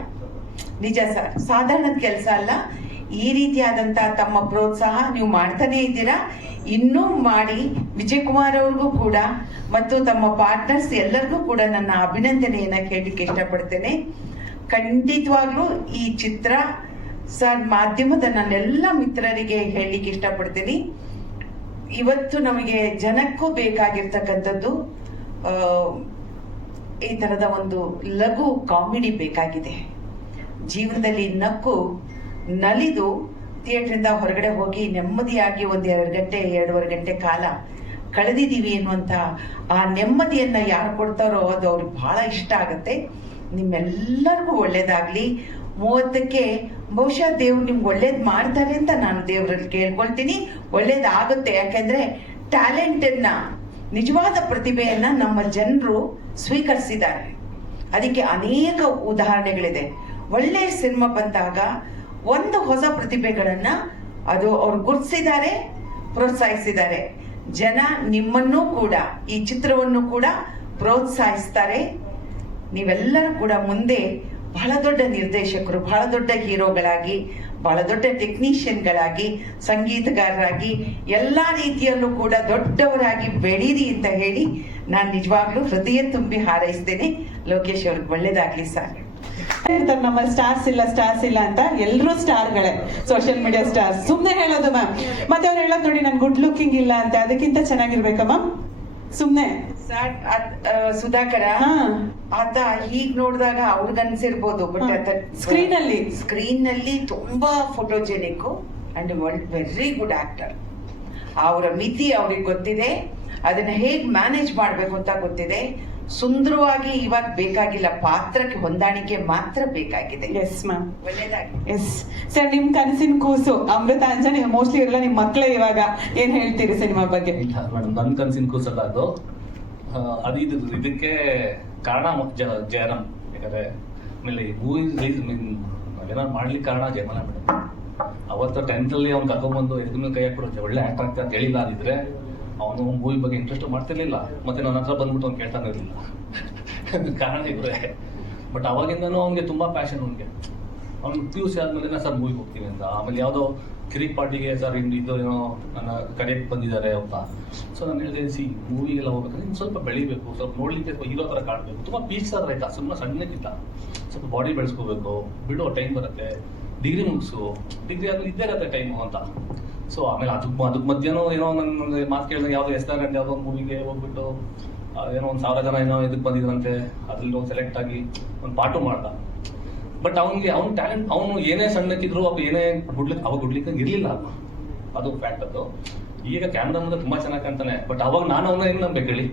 ನಿಜ ಸರ್ ಸಾಧಾರಣದ ಕೆಲಸ ಅಲ್ಲ. ಈ ರೀತಿಯಾದಂಥ ತಮ್ಮ ಪ್ರೋತ್ಸಾಹ ನೀವು ಮಾಡ್ತಾನೆ ಇದ್ದೀರಾ? ಇನ್ನೂ ಮಾಡಿ ವಿಜಯ್ ಕುಮಾರ್ ಅವ್ರಿಗೂ ಕೂಡ ಮತ್ತು ತಮ್ಮ ಪಾರ್ಟ್ನರ್ಸ್ ಎಲ್ಲರಿಗೂ ಕೂಡ ನನ್ನ ಅಭಿನಂದನೆಯನ್ನ ಕೇಳಲಿಕ್ಕೆ ಇಷ್ಟಪಡ್ತೇನೆ. ಖಂಡಿತವಾಗ್ಲೂ ಈ ಚಿತ್ರ ಸರ್ ಮಾಧ್ಯಮದ ನನ್ನೆಲ್ಲ ಮಿತ್ರರಿಗೆ ಹೇಳಲಿಕ್ಕೆ ಇಷ್ಟಪಡ್ತೀನಿ. ಇವತ್ತು ನಮಗೆ ಜನಕ್ಕೂ ಬೇಕಾಗಿರ್ತಕ್ಕಂಥದ್ದು ಈ ತರದ ಒಂದು ಲಘು ಕಾಮಿಡಿ ಬೇಕಾಗಿದೆ. ಜೀವನದಲ್ಲಿ ನಕ್ಕು, ನಲಿದು ಥಿಯೇಟ್ರಿಂದ ಹೊರಗಡೆ ಹೋಗಿ ನೆಮ್ಮದಿಯಾಗಿ ಒಂದು ಎರಡು ಗಂಟೆ, ಎರಡೂವರೆ ಗಂಟೆ ಕಾಲ ಕಳೆದಿದ್ದೀವಿ ಎನ್ನುವಂಥ ಆ ನೆಮ್ಮದಿಯನ್ನ ಯಾರು ಕೊಡ್ತಾರೋ ಅದು ಅವ್ರಿಗೆ ಬಹಳ ಇಷ್ಟ ಆಗುತ್ತೆ. ನಿಮ್ಮೆಲ್ಲರಿಗೂ ಒಳ್ಳೇದಾಗ್ಲಿ. ಮೂವತ್ತಕ್ಕೆ ಬಹುಶಃ ದೇವ್ರು ನಿಮ್ಗೆ ಒಳ್ಳೇದು ಮಾಡ್ತಾರೆ ಅಂತ ನಾನು ದೇವರಲ್ಲಿ ಕೇಳ್ಕೊಳ್ತೀನಿ. ಒಳ್ಳೇದಾಗುತ್ತೆ. ಯಾಕೆಂದ್ರೆ ಟ್ಯಾಲೆಂಟನ್ನ, ನಿಜವಾದ ಪ್ರತಿಭೆಯನ್ನ ನಮ್ಮ ಜನರು ಸ್ವೀಕರಿಸಿದ್ದಾರೆ. ಅದಕ್ಕೆ ಅನೇಕ ಉದಾಹರಣೆಗಳಿದೆ. ಒಳ್ಳೆಯ ಸಿನಿಮಾ ಬಂದಾಗ ಒಂದು ಹೊಸ ಪ್ರತಿಭೆಗಳನ್ನ ಅದು ಅವ್ರು ಗುರುತಿಸಿದ್ದಾರೆ, ಪ್ರೋತ್ಸಾಹಿಸಿದ್ದಾರೆ. ಜನ ನಿಮ್ಮನ್ನೂ ಕೂಡ, ಈ ಚಿತ್ರವನ್ನು ಕೂಡ ಪ್ರೋತ್ಸಾಹಿಸ್ತಾರೆ. ನೀವೆಲ್ಲರೂ ಕೂಡ ಮುಂದೆ ಬಹಳ ದೊಡ್ಡ ನಿರ್ದೇಶಕರು ಬಹಳ ದೊಡ್ಡ ಹೀರೋಗಳಾಗಿ ಬಹಳ ದೊಡ್ಡ ಟೆಕ್ನಿಷಿಯನ್ಗಳಾಗಿ ಸಂಗೀತಗಾರರಾಗಿ ಎಲ್ಲ ರೀತಿಯಲ್ಲೂ ಕೂಡ ದೊಡ್ಡವರಾಗಿ ಬೆಳೀರಿ ಅಂತ ಹೇಳಿ ನಾನು ನಿಜವಾಗ್ಲೂ ಹೃದಯ ತುಂಬಿ ಹಾರೈಸ್ತೇನೆ. ಲೋಕೇಶ್ ಅವ್ರಿಗೆ ಒಳ್ಳೇದಾಗ್ಲಿ ಸರ್. ಹೇಳ್ತಾರೆ ನಮ್ಮ ಸ್ಟಾರ್ಸ್ ಇಲ್ಲ ಸ್ಟಾರ್ಸ್ ಇಲ್ಲ ಅಂತ ಎಲ್ಲರೂ ಸ್ಟಾರ್ಗಳೇ ಸೋಷಿಯಲ್ ಮೀಡಿಯಾ ಸ್ಟಾರ್ಸ್ ಸುಮ್ಮನೆ ಹೇಳೋದು ಮ್ಯಾಮ್ ಮತ್ತೆ ಅವ್ರು ಹೇಳೋದು ನೋಡಿ ನನ್ ಗುಡ್ ಲುಕಿಂಗ್ ಇಲ್ಲ ಅಂತ ಅದಕ್ಕಿಂತ ಚೆನ್ನಾಗಿರ್ಬೇಕಾ ಮ್ಯಾಮ್ ಸುಮ್ನೆ. ಸರ್ ಅದ್ ಆ, ಸುಧಾಕರ ಹಾ. ಆತ ಹೀಗ್ ನೋಡಿದಾಗ ಅವ್ರಿಗನ್ಸಿರ್ಬೋದು ಬಟ್ ಹಾ. ಆತ Screen ಅಲ್ಲಿ? ಸ್ಕ್ರೀನ್ನಲ್ಲಿ ತುಂಬಾ photogenic and very good actor ಅವರ ಮಿತಿ ಅವ್ರಿಗೆ ಗೊತ್ತಿದೆ ಅದನ್ನ ಹೇಗ್ ಮ್ಯಾನೇಜ್ ಮಾಡ್ಬೇಕು ಅಂತ ಗೊತ್ತಿದೆ. ಸುಂದರವಾಗಿ ಇವಾಗ ಬೇಕಾಗಿಲ್ಲ ಪಾತ್ರಕ್ಕೆ ಹೊಂದಾಣಿಕೆ ಮಾತ್ರ ಬೇಕಾಗಿದೆ. ಎಸ್ ಮ್ಯಾಮ್ ಒಳ್ಳೇದಾಗಿ ಎಸ್ ಸರ್ ನಿಮ್ ಕನಸಿನ ಕೂಸು ಅಮೃತ ಅಂಜನ್ ಮೋಸ್ಟ್ಲಿ ಇರಲ್ಲ ನಿಮ್ ಮಕ್ಳೇ ಇವಾಗ ಏನ್ ಹೇಳ್ತೀರಿ ಸಿನಿಮಾ ಬಗ್ಗೆ? ಇಲ್ಲ ಮೇಡಮ್ ನನ್ನ ಕನಸಿನ ಕೂಸಲ್ಲ ಅದು. ಅದು ಇದು, ಇದಕ್ಕೆ ಕಾರಣ ಜಯರಾಮ್. ಯಾಕಂದ್ರೆ, ಆಮೇಲೆ ಮೂವಿ ರಿಲೀಸ್ ಮೀನ್ ಏನಾದ್ರು ಮಾಡ್ಲಿಕ್ಕೆ ಕಾರಣ ಜಯಮಾಲ ಮೇಡಮ್ ಅವತ್ತು ಟೆಂತ್ ಅಲ್ಲಿ ಅವ್ನು ಕರ್ಕೊಂಡ್ಬಂದು ಎದ್ರ ಮೇಲೆ ಕೈ ಹಾಕ್ಬಿಡುತ್ತೆ. ಒಳ್ಳೆ ಆಕ್ಟರ್ ಆಗ್ತಾ ಅಂತ ಹೇಳಿಲ್ಲ ಅಂದಿದ್ರೆ. ಅವನು ಮೂವಿ ಬಗ್ಗೆ ಇಂಟ್ರೆಸ್ಟ್ ಮಾಡ್ತಿರ್ಲಿಲ್ಲ. ಮತ್ತೆ ನನ್ನ ಹತ್ರ ಬಂದ್ಬಿಟ್ಟು ಅವ್ನು ಕೇಳ್ತಾನೆ ಇರಲಿಲ್ಲ. ಕಾರಣ ಇವ್ರೆ. ಬಟ್ ಅವಾಗಿಂದನೂ ಅವ್ನಿಗೆ ತುಂಬಾ ಪ್ಯಾಷನ್ ಅವನಿಗೆ. ಅವ್ನು ಪಿ ಯು ಸಿ ಆದ್ಮೇಲೆ ಸರ್ ಮೂವಿಗೆ ಹೋಗ್ತೀನಿ ಅಂತ. ಆಮೇಲೆ ಯಾವುದೋ ಕಿರಿಕ್ ಪಾರ್ಟಿಗೆ ಸರ್ ಇಂದು ಇದು ಏನೋ ನನ್ನ ಕಡೆಗೆ ಬಂದಿದ್ದಾರೆ ಅಂತ. ಸೊ ನಾನು ಹೇಳಿದೆ, ಸಿ, ಮೂವಿಗೆಲ್ಲ ಹೋಗ್ಬೇಕಾದ್ರೆ ಇನ್ನು ಸ್ವಲ್ಪ ಬೆಳಿಬೇಕು, ಸ್ವಲ್ಪ ನೋಡ್ಲಿಕ್ಕೆ ಸ್ವಲ್ಪ ಹೀರೋ ಥರ ಕಾಣಬೇಕು. ತುಂಬ ಪೀಸ್ ಆದ್ರೆ ಆಯ್ತಾ ಸುಮ್ಮನೆ ಸಣ್ಣಕ್ಕಿಲ್ಲ ಸ್ವಲ್ಪ ಬಾಡಿ ಬೆಳೆಸ್ಕೋಬೇಕು, ಬಿಡೋ ಟೈಮ್ ಬರುತ್ತೆ ಡಿಗ್ರಿ ಮುಗಿಸು ಡಿಗ್ರಿ ಆದ್ಮೇಲೆ ಇದ್ದೇ ಇರತ್ತೆ ಟೈಮು ಅಂತ. ಸೊ ಆಮೇಲೆ ಅದಕ್ಕೆ ಅದಕ್ಕೆ ಮಧ್ಯಾಹ್ನ ಏನೋ ನನ್ನ ಮಾತು ಕೇಳಿದ್ರೆ ಯಾವುದೋ ಎಸ್ ಆರ್ ಯಾವುದೋ ಒಂದು ಮೂವಿಗೆ ಹೋಗ್ಬಿಟ್ಟು ಏನೋ ಒಂದು ಸಾವಿರ ಜನ ಏನೋ ಇದಕ್ಕೆ ಬಂದಿದ್ರಂತೆ, ಅದ್ರಲ್ಲಿ ಒಂದು ಸೆಲೆಕ್ಟ್ ಆಗಿ ಒಂದು ಪಾಠು ಮಾಡ್ದ. ಬಟ್ ಅವನಿಗೆ ಅವ್ನ ಟ್ಯಾಲೆಂಟ್ ಅವನು ಏನೇ ಸಣ್ಣಕ್ಕಿದ್ರು ಅವ್ ಏನೇ ಗುಡ್ಲಿಕ್ಕೆ ಅವಾಗ ಗುಡ್ಲಿಕ್ಕೆ ಇರ್ಲಿಲ್ಲ ಅದು ಅದು ಫ್ಯಾಕ್ಟ್ ಅದು. ಈಗ ಕ್ಯಾಮ್ರಾ ಮುಂದೆ ತುಂಬಾ ಚೆನ್ನಾಗಿ ಕಾಣ್ತಾನೆ. ಬಟ್ ಅವಾಗ ನಾನು ಅವನ ಹೆಂಗ್ ನಂಬೇಕು ಹೇಳಿ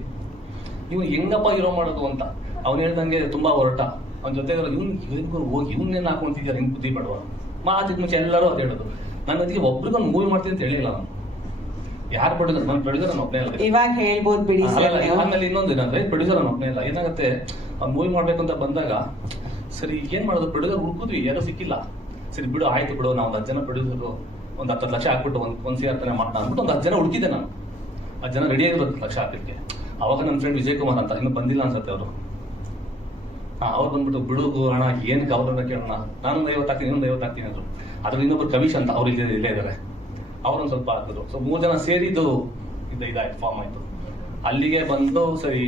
ನೀವು ಹೆಂಗಪ್ಪ ಹೀರೋ ಮಾಡೋದು ಅಂತ. ಅವ್ನು ಹೇಳ್ದಂಗೆ ತುಂಬಾ ಹೊರಟ ಅವ್ನ ಜೊತೆ ಇವ್ನು ಇವ್ರಿಗೂ ಹೋಗಿ ಇವನ್ನೇನು ಹಾಕೊಂತಿದ್ದಾರೆ ಹಿಂಗೆ ಬುದ್ಧಿ ಮಾಡುವ ಮಾತಿದ್ ಮುಂಚೆ ಎಲ್ಲರೂ ಅದು ಹೇಳೋದು. ನನ್ನ ಅದಕ್ಕೆ ಒಬ್ರಿಗೊಂದು ಮೂವಿ ಮಾಡ್ತೀನಿ ಅಂತ ಹೇಳಿಲ್ಲ ನಾನು ಯಾರು ಪ್ರೊಡ್ಯೂಸರ್ ನಾನು ಪ್ರೊಡ್ಯೂಸರ್ ನಾನು ಒಬ್ಬನೇ ಅಲ್ಲ ಇವಾಗ ಹೇಳ್ಬೋದು ಬಿಡಿ ಆಮೇಲೆ ಇನ್ನೊಂದು ಏನಂದ್ರೆ ಪ್ರೊಡ್ಯೂಸರ್ ನಾನು ಒಬ್ಬನೇ ಇಲ್ಲ ಏನಾಗುತ್ತೆ? ಅವ್ನು ಮೂವಿ ಮಾಡ್ಬೇಕಂತ ಅಂತ ಬಂದಾಗ ಸರಿ ಏನ್ ಮಾಡೋದು? ಪ್ರೊಡ್ಯೂಸರ್ ಹುಡುಕಿದ್ವಿ, ಏನೋ ಸಿಕ್ಕಿಲ್ಲ. ಸರಿ, ಬಿಡು, ಆಯ್ತು ಬಿಡು ನಾವು ಒಂದು ಹತ್ತು ಜನ ಪ್ರೊಡ್ಯೂಸರ್ ಒಂದು ಹತ್ತು ಲಕ್ಷ ಹಾಕ್ಬಿಟ್ಟು ಒಂದು ಒಂದು ಸಿ ಆರ್ತನೆ ಮಾಡೋಣ ಅಂದ್ಬಿಟ್ಟು ಒಂದು ಹತ್ತು ಜನ ಹುಡುಕಿದೆ ನಾನು. ಹತ್ತು ಜನ ರೆಡಿ ಆಗಿರೋದು ಲಕ್ಷ ಹಾಕಲಿಕ್ಕೆ. ಅವಾಗ ನನ್ನ ಫ್ರೆಂಡ್ ವಿಜಯ್ ಕುಮಾರ್ ಅಂತ, ಇನ್ನು ಬಂದಿಲ್ಲ ಅನ್ಸುತ್ತೆ ಅವರು. ಅವ್ರು ಬಂದ್ಬಿಟ್ಟು ಬಿಡುಗು ಅಣ್ಣ ಏನಕ್ಕೆ ಅವ್ರನ್ನ ಕೇಳೋಣ. ನಾನೊಂದು ಐವತ್ತು ಹಾಕ್ತೀನಿ, ಇನ್ನೊಂದು ಐವತ್ತು ಹಾಕ್ತೀನಿ ಅಂದರು. ಅದ್ರಲ್ಲಿ ಇನ್ನೊಬ್ರು ಕವಿಶ್ ಅಂತ, ಅವ್ರು ಇಲ್ಲೇ ಇಲ್ಲೇ ಇದ್ದಾರೆ ಅವ್ರೊಂದು ಸ್ವಲ್ಪ ಹಾಕಿದ್ರು. ಸೊ ಮೂರು ಜನ ಸೇರಿದ್ದು, ಇದು ಇದಾಯ್ತು ಫಾರ್ಮ್ ಆಯ್ತು. ಅಲ್ಲಿಗೆ ಬಂದು ಸರಿ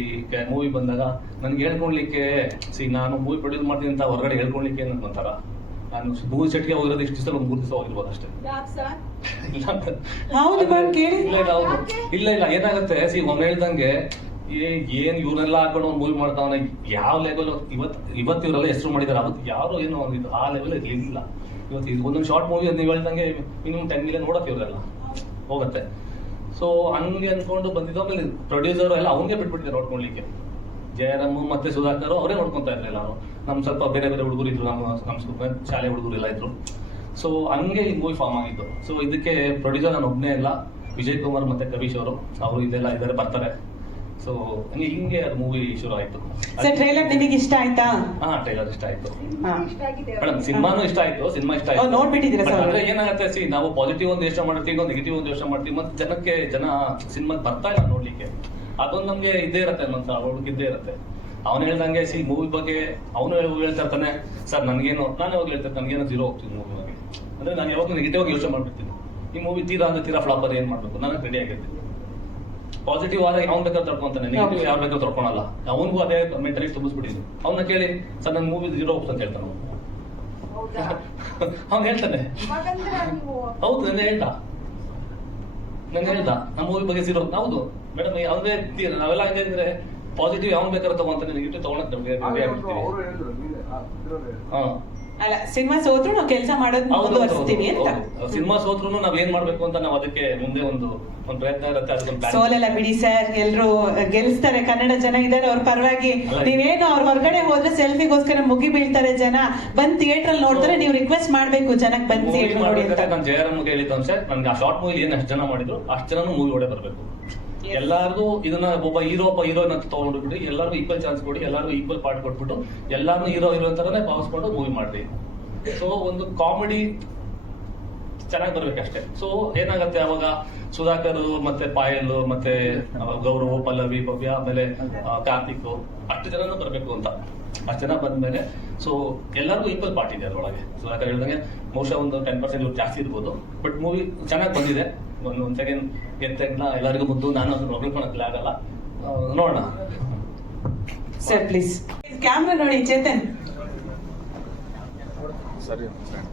ಮೂವಿ ಬಂದಾಗ ನನ್ಗೆ ಹೇಳ್ಕೊಳ್ಲಿಕ್ಕೆ ಸಿ ನಾನು ಮೂವಿ ಪ್ರೊಡ್ಯೂಸ್ ಮಾಡ್ತೀನಿ ಅಂತ ಹೊರಗಡೆ ಹೇಳ್ಕೊಳ್ಲಿಕ್ಕೆ ಏನಂತ ಒಂಥರ ನಾನು ಮೂವಿ ಸೆಟ್ಗೆ ಹೋಗಿರೋದು ಇಷ್ಟು ದಿವಸ ಒಂದು ಮೂರು ದಿವಸ ಹೋಗಿರ್ಬೋದು ಅಷ್ಟೇ. ಇಲ್ಲ ಇಲ್ಲ ಇಲ್ಲ ಹೌದು. ಇಲ್ಲ ಇಲ್ಲ ಏನಾಗುತ್ತೆ? ಸಿ ಒಮ್ಮೆ ಹೇಳ್ದಂಗೆ ಏ ಏನ್ ಇವ್ರನ್ನೆಲ್ಲ ಹಾಕೊಂಡು ಒಂದು ಮೂವಿ ಮಾಡ್ತಾವನ? ಯಾವ ಲೆವೆಲ್ ಇವತ್ತು ಇವತ್ತು ಇವರೆಲ್ಲ ಹೆಸರು ಮಾಡಿದಾರೆ ಅವತ್ತು ಯಾರು ಏನು ಇದು ಆ ಲೆವೆಲ್ ಇರಲಿಲ್ಲ. ಇವತ್ತು ಇದು ಒಂದೊಂದು ಶಾರ್ಟ್ ಮೂವಿ ನೀವು ಹೇಳ್ದಂಗೆ ಮಿನಿಮಮ್ ಟೆನ್ ಮಿಲಿಯನ್ ನೋಡತ್ತೆ ಇವರೆಲ್ಲ. ಹೋಗುತ್ತೆ. ಸೊ ಹಂಗೆ ಅನ್ಕೊಂಡು ಬಂದಿದ್ದು ಆಮೇಲೆ ಪ್ರೊಡ್ಯೂಸರ್ ಎಲ್ಲ ಅವನಿಗೆ ಬಿಟ್ಬಿಟ್ಟಿದ್ದಾರೆ ನೋಡ್ಕೊಳ್ಲಿಕ್ಕೆ. ಜಯರಾಮ್ ಮತ್ತೆ ಸುಧಾಕರ್ ಅವರೇ ನೋಡ್ಕೊತಾ ಇದ್ರು ಎಲ್ಲಾರು. ನಮ್ ಸ್ವಲ್ಪ ಬೇರೆ ಬೇರೆ ಹುಡುಗರು ಇದ್ರು, ನಮ್ಮ ನಮ್ಮ ಶಾಲೆ ಹುಡುಗರು ಎಲ್ಲ ಇದ್ರು. ಸೊ ಹಂಗೆ ಈ ಮೂವಿ ಫಾರ್ಮ್ ಆಗಿತ್ತು. ಸೊ ಇದಕ್ಕೆ ಪ್ರೊಡ್ಯೂಸರ್ ನಾನು ಒಬ್ಬನೇ ಇಲ್ಲ. ವಿಜಯ್ ಕುಮಾರ್ ಮತ್ತೆ ಕವೀಶ್ ಅವರು ಅವರು ಇದೆಲ್ಲ ಇದಾರೆ ಬರ್ತಾರೆ. ಸೊ ಹಂಗೆ ಹಿಂಗೆ ಅದು ಮೂವಿ ಶುರು ಆಯ್ತು. ಸರ್ ಟ್ರೈಲರ್ ನಿಮಗೆ ಇಷ್ಟ ಆಯ್ತಾ? ಹಾ ಟ್ರೈಲರ್ ಇಷ್ಟ ಆಯ್ತು. ಮೇಡಮ್ ಸಿನಿಮಾನು ಇಷ್ಟ ಆಯ್ತು ಸಿನಿಮಾ ಇಷ್ಟ ಆಯ್ತು. ನೋಡ್ಬಿಟ್ಟಿದ್ದೀರಾ sir? ಅಂದ್ರೆ ಏನಾಗುತ್ತೆ ಸಿ ನಾವು ಪಾಸಿಟಿವ್ ಒಂದು ಯೋಚನೆ ಮಾಡ್ತೀವಿ ಒಂದು ನೆಗೆಟಿವ್ ಒಂದು ಯೋಚನೆ ಮಾಡ್ತೀವಿ ಮತ್ತೆ ಜನಕ್ಕೆ ಜನ ಸಿನಿಮಾ ಬರ್ತಾ ಇಲ್ಲ ನೋಡ್ಲಿಕ್ಕೆ. ಅದೊಂದು ನಮ್ಗೆ ಇದ್ದೇ ಇರತ್ತೆ ಮನ್ಸ ಅವ್ರಿಗೆ ಇದ್ದೇ ಇರತ್ತೆ. ಅವನು ಹೇಳ್ದಂಗೆ ಸಿ ಮೂವಿ ಬಗ್ಗೆ ಅವನು ಹೇಳ್ತಾ ಇರ್ತಾನೆ. ಸರ್ ನನಗೇನು ನಾನು ಯಾವಾಗ ಹೇಳ್ತೇನೆ ನನಗೇನು ಜೀರೋ ಹೋಗ್ತೀನಿ ಮೂವಿ ಬಗ್ಗೆ. ಅಂದ್ರೆ ನಾನು ಯಾವಾಗ ನೆಗೆಟಿವ್ ಆಗಿ ಯೋಚನೆ ಮಾಡ್ಬಿಡ್ತೀನಿ. ಈ ಮೂವಿ ತೀರಾ ಅಂದ್ರೆ ತೀರಾ ಫ್ಲಾಪ್ ಏನ್ ಮಾಡ್ಬೇಕು? ನನಗೆ ರೆಡಿ ಆಗಿರ್ತೀನಿ. ಪಾಸಿಟಿವ್ ಆದಾಗ ಅವ್ನ್ ಬೇಕಾದ್ರೆ ತಡ್ಕೊಂತಾನೆ. ನೆಗೆಟಿವ್ ಯಾರು ಬೇಕಾದ್ರೂ ತಡ್ಕೊಳಲ್ಲ. ಅವನಿಗೂ ಅದೇ ಮೆಂಟಲಿ ತುಂಬಿಸ್ಬಿಟ್ಟಿದ್ವಿ ಅವನ್ನ ಕೇಳಿ ಸರ್ ನನ್ನ ಮೂವಿ ಜೀರೋ ಅಂತ ಹೇಳ್ತಾನೆ ಅವ್ನು. ಹೇಳ್ತಾನೆ. ಹೌದು ನನ್ನ ಹೇಳ್ದ. ನನ್ನ ಹೇಳ್ದ. ನಮ್ಮ ಮೂವಿ ಬಗ್ಗೆ ಜೀರೋ ಹೌದು. ಮೇಡಮ್ ಯಾವ್ದೇ ನಾವೆಲ್ಲ ಹಂಗೆ ಅಂದ್ರೆ ಪಾಸಿಟಿವ್ ಯಾವ್ ಬೇಕಾದ್ರೆ ತಗೊಂತಾನೆ. ನೆಗೆಟಿವ್ ತಗೊಳಕ್ ನಮ್ಗೆ ready ಅವರು ಹೇಳಿದ್ರು ನೀವೇ ಆ, ಹಾ. ಅಲ್ಲ ಸಿನಿಮಾ ಸೋತ್ರು ನಾವು ಕೆಲಸ ಮಾಡೋದು ಮುಂದುವರಿಸ್ತೀವಿ ಅಂತ. ಸಿನಿಮಾ ಸೋತ್ರು ನಾವ್ ಏನ್ ಮಾಡ್ಬೇಕು ಅಂತ ನಾವ್ ಅದಕ್ಕೆ ಮುಂದೆ ಒಂದು ಒಂದು ಪ್ರಯತ್ನ ಇರುತ್ತೆ ಅದಕ್ಕೊಂದು ಸೋಲೆಲ್ಲ ಬಿಡಿ ಸರ್ ಎಲ್ರು ಗೆಲ್ಸ್ತಾರೆ ಕನ್ನಡ ಜನ ಇದ್ದಾರೆ ಅವ್ರ ಪರವಾಗಿ. ನೀವೇನು ಅವ್ರ ಹೊರಗಡೆ ಹೋದ್ರೆ ಸೆಲ್ಫಿಗೋಸ್ಕರ ಮುಗಿ ಬೀಳ್ತಾರೆ ಜನ. ಬಂದ್ ಥಿಯೇಟರ್ ಅಲ್ಲಿ ನೋಡ್ತಾರೆ ನೀವು ರಿಕ್ವೆಸ್ಟ್ ಮಾಡ್ಬೇಕು ಜನಕ್ಕೆ ಬಂದ್ ಥಿಯೇಟರ್ ನೋಡಿ ಅಂತ. ನಾನು ಜಯರಾಮ್ಗೆ ಹೇಳಿದ್ದು ಸರ್ ನನ್ಗೆ ಆ ಶಾರ್ಟ್ ಮೂವಿ ಏನ್ ಅಷ್ಟು ಜನ ಮಾಡಿದ್ರು ಅಷ್ಟು ಜನನು ಮೂವಿ ಒಡೆ ಬರ್ಬೇಕು. ಎಲ್ಲಾರ್ಗೂ ಇದನ್ನ ಒಬ್ಬ ಹೀರೋ ಒಬ್ಬ ಹೀರೋಯಿನ್ ಅಂತ ತಗೊಂಡ್ಬಿಟ್ಟು ಎಲ್ಲರಿಗೂ ಈಕ್ವಲ್ ಚಾನ್ಸ್ ಕೊಡಿ, ಎಲ್ಲರಿಗೂ ಈಕ್ವಲ್ ಪಾರ್ಟ್ ಕೊಟ್ಬಿಟ್ಟು ಎಲ್ಲಾರ್ನು ಹೀರೋ ಹೀರೋ ಅಂತಾನೆ ಭಾವಿಸ್ಕೊಂಡು ಮೂವಿ ಮಾಡ್ರಿ. ಸೊ ಒಂದು ಕಾಮಿಡಿ ಚೆನ್ನಾಗಿ ಬರ್ಬೇಕಷ್ಟೇ ಸೊ ಏನಾಗತ್ತೆ ಅವಾಗ? ಸುಧಾಕರ್ ಮತ್ತೆ ಪಾಯಲ್ ಮತ್ತೆ ಗೌರವ್, ಪಲ್ಲವಿ, ಭವ್ಯ, ಆಮೇಲೆ ಕಾರ್ತಿಕ್, ಅಷ್ಟು ಜನನು ಬರ್ಬೇಕು ಅಂತ. ಅಷ್ಟು ಜನ ಬಂದ್ಮೇಲೆ ಸೊ ಎಲ್ಲರಿಗೂ ಈಕ್ವಲ್ ಪಾರ್ಟ್ ಇದೆ ಅದರೊಳಗೆ. ಸೊ ಯಾಕಂದ್ರೆ ಹೇಳಿದಂಗೆ ಬಹುಶಃ ಒಂದು ಟೆನ್ ಪರ್ಸೆಂಟ್ ಜಾಸ್ತಿ ಇರ್ಬೋದು. ಬಟ್ ಮೂವಿ ಚೆನ್ನಾಗಿ ಬಂದಿದೆ. ಒಂದು ಒಂದ್ ಸೆಕೆಂಡ್ ಗೆದ್ದ ಎಲ್ಲರಿಗೂ ಮುದ್ದು ನಾನು ಅದನ್ನ ಹೊಗಳ್ಕೊಳಕ್ಕೆ ಆಗಲ್ಲ. ನೋಡೋಣ. ಸರ್ ಪ್ಲೀಸ್ ಕ್ಯಾಮ್ರಾ ನೋಡಿ ಚೇತನ್. ಸರಿ ಸರಿ